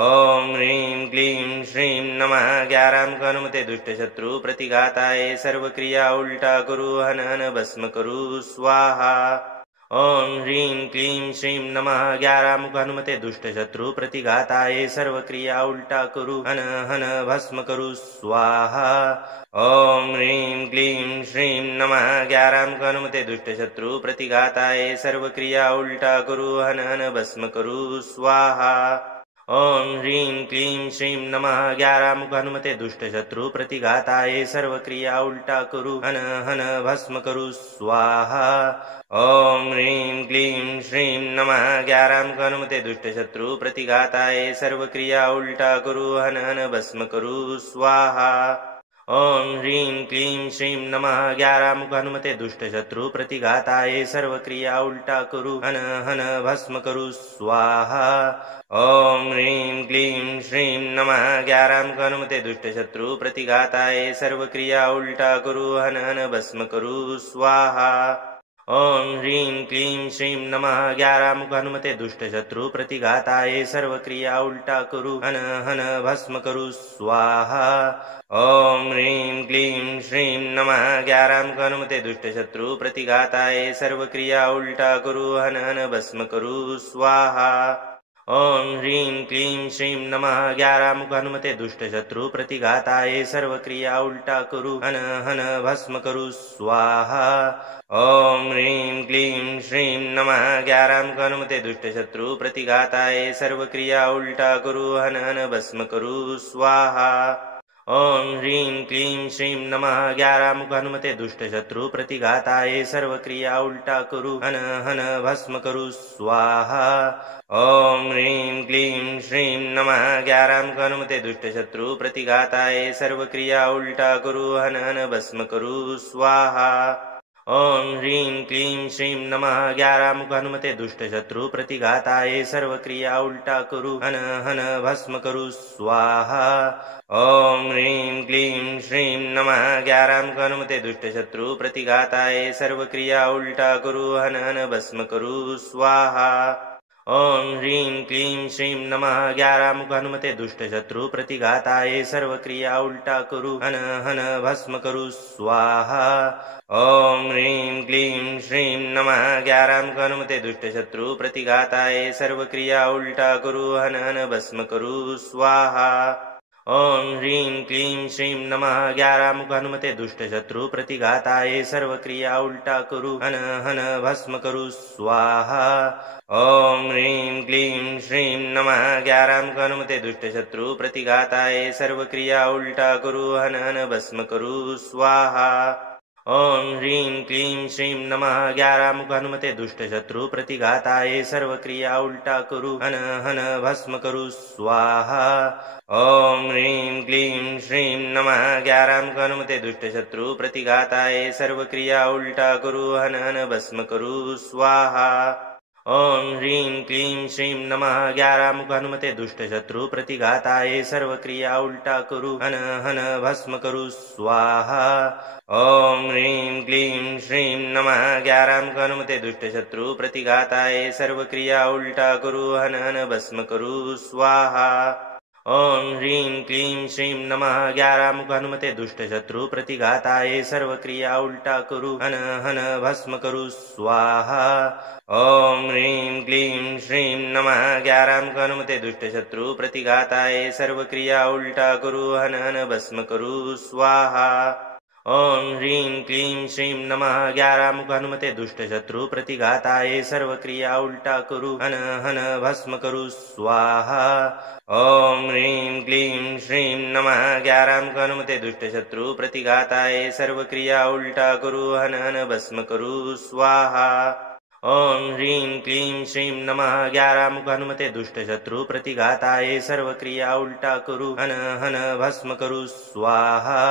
ओम ह्रीं क्लीं श्रीं नमः 11 मुख हनुमते दुष्ट शत्रु प्रतिघाताय सर्व क्रिया उल्टा कुरु हन हन भस्म करु स्वाहा। ओम ह्रीं क्लीं श्रीं नमः 11 मुख हनुमते दुष्ट शत्रु प्रतिघाताय सर्व क्रिया उल्टा कुरु हन हन भस्म करु स्वाहा। ओम ह्रीं क्लीं श्रीं नमः 11 मुख हनुमते दुष्ट शत्रु प्रतिघाताय सर्व क्रिया उल्टा कुरु हन हन भस्म करु स्वाहा। ओम ह्रीं क्लीं श्रीं नमः 11 मुख हनुमते दुष्ट शत्रु प्रतिघाताय सर्व क्रिया उल्टा कुरु हन हन भस्म करु स्वाहा। ओम ह्रीं क्लीं श्रीं नमः 11 मुख हनुमते दुष्ट शत्रु प्रतिघाताय सर्व क्रिया उल्टा कुरु हन हन भस्म करु स्वाहा। ओम ह्रीं क्लीं श्रीं नमः 11 मुख हनुमते दुष्ट शत्रु प्रतिघाताय सर्व क्रिया उल्टा कुरु हन हन भस्म करु स्वाहा। ओम ह्रीं क्लीं श्रीं नमः 11 मुख हनुमते दुष्ट शत्रु प्रतिघाताय सर्व क्रिया उल्टा कुरु हन हन भस्म करु स्वाहा। ओम ह्रीं क्लीं श्रीं नमः 11 मुख हनुमते दुष्ट शत्रु प्रतिघाताय सर्व क्रिया उल्टा कुरु हन हन भस्म करु स्वाहा। ओम ह्रीं क्लीं श्रीं नमः 11 मुख हनुमते दुष्ट शत्रु प्रतिघाताय सर्व क्रिया उल्टा कुरु हन हन भस्म करु स्वाहा। ओम ह्रीं क्लीं श्रीं नमः 11 मुख हनुमते दुष्ट शत्रु प्रतिघाताय सर्व क्रिया उल्टा कुरु हन हन भस्म करु स्वाहा। ओम ह्रीं क्लीं श्रीं नमः 11 मुख हनुमते दुष्ट शत्रु प्रतिघाताय सर्व क्रिया उल्टा कुरु हन हन भस्म करु स्वाहा। ओम ह्रीं क्लीं श्रीं नमः 11 मुख हनुमते दुष्ट शत्रु प्रतिघाताय सर्व क्रिया उल्टा कुरु हन हन भस्म करु स्वाहा। ओम ह्रीं क्लीं श्रीं नमः 11 मुख हनुमते दुष्ट शत्रु प्रतिघाताय सर्व क्रिया उल्टा कुरु हन हन भस्म करु स्वाहा। ओम ह्रीं क्लीं श्रीं नमः 11 मुख हनुमते दुष्ट शत्रु प्रतिघाताय सर्व क्रिया उल्टा कुरु हन हन भस्म करु स्वाहा। ओम ह्रीं क्लीं श्रीं नमः 11 मुख हनुमते दुष्ट शत्रु प्रतिघाताय सर्व क्रिया उल्टा कुरु हन हन भस्म करु स्वाहा। ओम ह्रीं क्लीं श्रीं नमः 11 मुख हनुमते दुष्ट शत्रु प्रतिघाताय सर्व क्रिया उल्टा कुरु हन हन भस्म करु स्वाहा। ओम ह्रीं क्लीं श्रीं नमः 11 मुख हनुमते दुष्ट शत्रु प्रतिघाताय सर्व क्रिया उल्टा कुरु हन हन भस्म करु स्वाहा। ओम ह्रीं क्लीं श्रीं नमः 11 मुख हनुमते दुष्ट शत्रु प्रतिघाताय सर्व क्रिया उल्टा कुरु हन हन भस्म करु स्वाहा। ओम ह्रीं क्लीं श्रीं नमः 11 मुख हनुमते दुष्ट शत्रु प्रतिघाताय सर्व क्रिया उल्टा कुरु हन हन भस्म करु स्वाहा। ओम ह्रीं क्लीं श्रीं नमः 11 मुख हनुमते दुष्ट शत्रु प्रतिघाताय सर्व क्रिया उल्टा कुरु हन हन भस्म करु स्वाहा। ओम ह्रीं क्लीं श्रीं नमः 11 मुख हनुमते दुष्ट शत्रु प्रतिघाताय सर्व क्रिया उल्टा कुरु हन हन भस्म करु स्वाहा। ओम ह्रीं क्लीं श्रीं नमः 11 मुख हनुमते दुष्ट शत्रु प्रतिघाताय सर्व क्रिया उल्टा कुरु हन हन भस्म करु स्वाहा। ओम ह्रीं क्लीं श्रीं नमः 11 मुख हनुमते दुष्ट शत्रु प्रतिघाताय सर्व क्रिया उल्टा कुरु हन हन भस्म करु स्वाहा। ओम ह्रीं क्लीं श्रीं नमः 11 मुख हनुमते दुष्ट शत्रु प्रतिघाताय सर्व क्रिया उल्टा करू हन हन भस्म करू स्वाहा। ओम ह्रीं क्लीं श्रीं नमः 11 मुख हनुमते दुष्ट शत्रु प्रतिघाताय सर्व क्रिया उल्टा करू हन हन भस्म करू स्वाहा। ओम ह्रीं क्लीं श्रीं नमः 11 मुख हनुमते दुष्ट शत्रु प्रतिघाताय सर्व क्रिया उल्टा करू हन हन भस्म करू स्वाहा। ओम ह्रीं क्लीं श्रीं नमः 11 मुख हनुमते दुष्ट शत्रु प्रतिघाताय सर्व क्रिया उल्टा करू हन हन भस्म करू स्वाहा। ओम ह्रीं क्लीं श्रीं नमः 11 मुख हनुमते दुष्ट शत्रु प्रतिघाताय सर्व क्रिया उल्टा करू हन हन भस्म करू स्वाहा।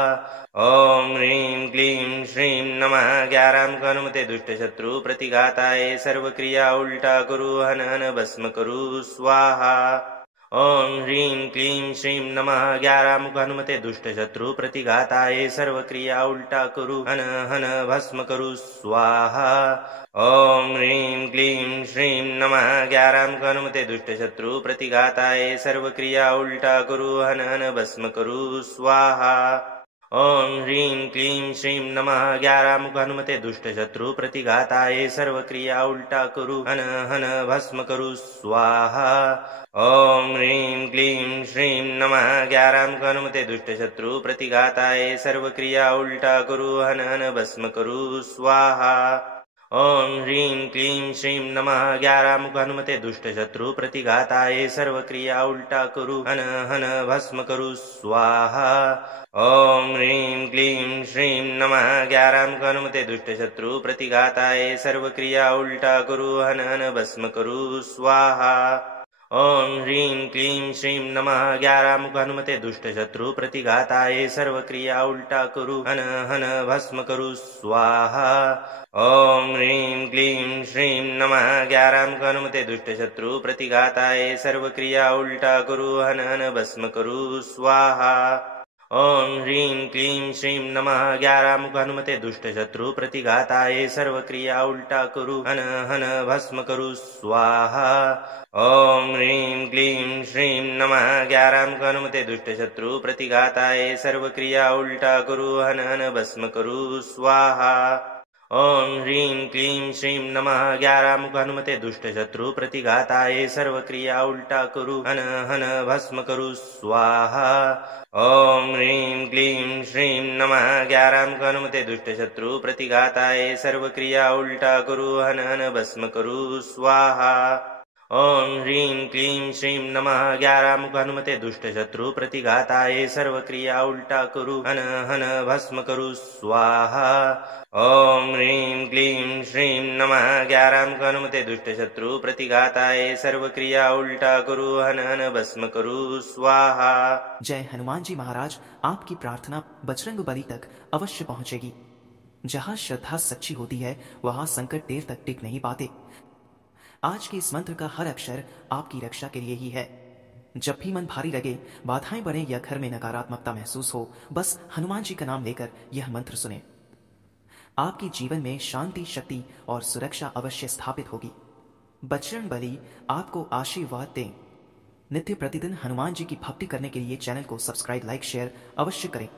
ओम ह्रीं क्लीं श्रीं नमः 11 मुख हनुमते दुष्ट शत्रु प्रतिघाताय सर्व क्रिया उल्टा करू हन हन भस्म करू स्वाहा। ओम ह्रीं क्लीं श्रीं नमः 11 मुख हनुमते दुष्ट शत्रु प्रतिघाताय सर्व क्रिया उल्टा करू हन हन भस्म करू स्वाहा। ओम ह्रीं क्लीं श्रीं नमः 11 मुख हनुमते दुष्ट शत्रु प्रतिघाताय सर्व क्रिया उल्टा करू हन हन भस्म करू स्वाहा। ओम ह्रीं क्लीं श्रीं नमः 11 मुख हनुमते दुष्ट शत्रु प्रतिघाताय सर्व क्रिया उल्टा करू हन हन भस्म करू स्वाहा। ओम ह्रीं क्लीं श्रीं नमः 11 मुख हनुमते दुष्ट शत्रु प्रतिघाताय सर्व क्रिया उल्टा करू हन हन भस्म करू स्वाहा। ओम ह्रीं क्लीं श्रीं नमः 11 मुख हनुमते दुष्ट शत्रु प्रतिघाताय सर्व क्रिया उल्टा करू हन हन भस्म करू स्वाहा। ओम ह्रीं क्लीं श्रीं नमः 11 मुख हनुमते दुष्ट शत्रु प्रतिघाताय सर्व क्रिया उल्टा करू हन हन भस्म करू स्वाहा। ओम ह्रीं क्लीं श्रीं नमः 11 मुख हनुमते दुष्ट शत्रु प्रतिघाताय सर्व क्रिया उल्टा करू हन हन भस्म करू स्वाहा। ओम ह्रीं क्लीं श्रीं नमः 11 मुख हनुमते दुष्ट शत्रु प्रतिघाताय सर्व क्रिया उल्टा करू हन हन भस्म करू स्वाहा। ओम ह्रीं क्लीं श्रीं नमः 11 मुख हनुमते दुष्ट शत्रु प्रतिघाताय सर्व क्रिया उल्टा करू हन हन भस्म करू स्वाहा। ओम ह्रीं क्लीं श्रीं नमः 11 मुख हनुमते दुष्ट शत्रु प्रतिघाताय सर्व क्रिया उल्टा करू हन हन भस्म करू स्वाहा। ओम ह्रीं क्लीं श्रीं नमः 11 मुख हनुमते दुष्ट शत्रु प्रतिघाताय सर्व क्रिया उल्टा करू हन हन भस्म करू स्वाहा। ओम ह्रीं क्लीं श्रीं नमः 11 मुख हनुमते दुष्ट शत्रु प्रतिघाताय सर्व क्रिया उल्टा करू हन हन भस्म करू स्वाहा। ओम ह्रीं क्लीं श्रीं नमः 11 मुख हनुमते दुष्ट शत्रु प्रतिघाताय सर्व क्रिया उल्टा करू हन हन भस्म करू स्वाहा। ओम ह्रीं क्लीं श्रीं नमः 11 मुख हनुमते दुष्ट शत्रु प्रतिघाताय सर्व क्रिया उल्टा करू हन हन भस्म करू स्वाहा। जय हनुमान जी महाराज, आपकी प्रार्थना बजरंग बली तक अवश्य पहुंचेगी। जहां श्रद्धा सच्ची होती है वहां संकट देर तक टिक नहीं पाते। आज के इस मंत्र का हर अक्षर आपकी रक्षा के लिए ही है। जब भी मन भारी लगे, बाधाएं बढ़े या घर में नकारात्मकता महसूस हो, बस हनुमान जी का नाम लेकर यह मंत्र सुने। आपके जीवन में शांति, शक्ति और सुरक्षा अवश्य स्थापित होगी। बजरंग बली आपको आशीर्वाद दें। नित्य प्रतिदिन हनुमान जी की भक्ति करने के लिए चैनल को सब्सक्राइब, लाइक, शेयर अवश्य करें।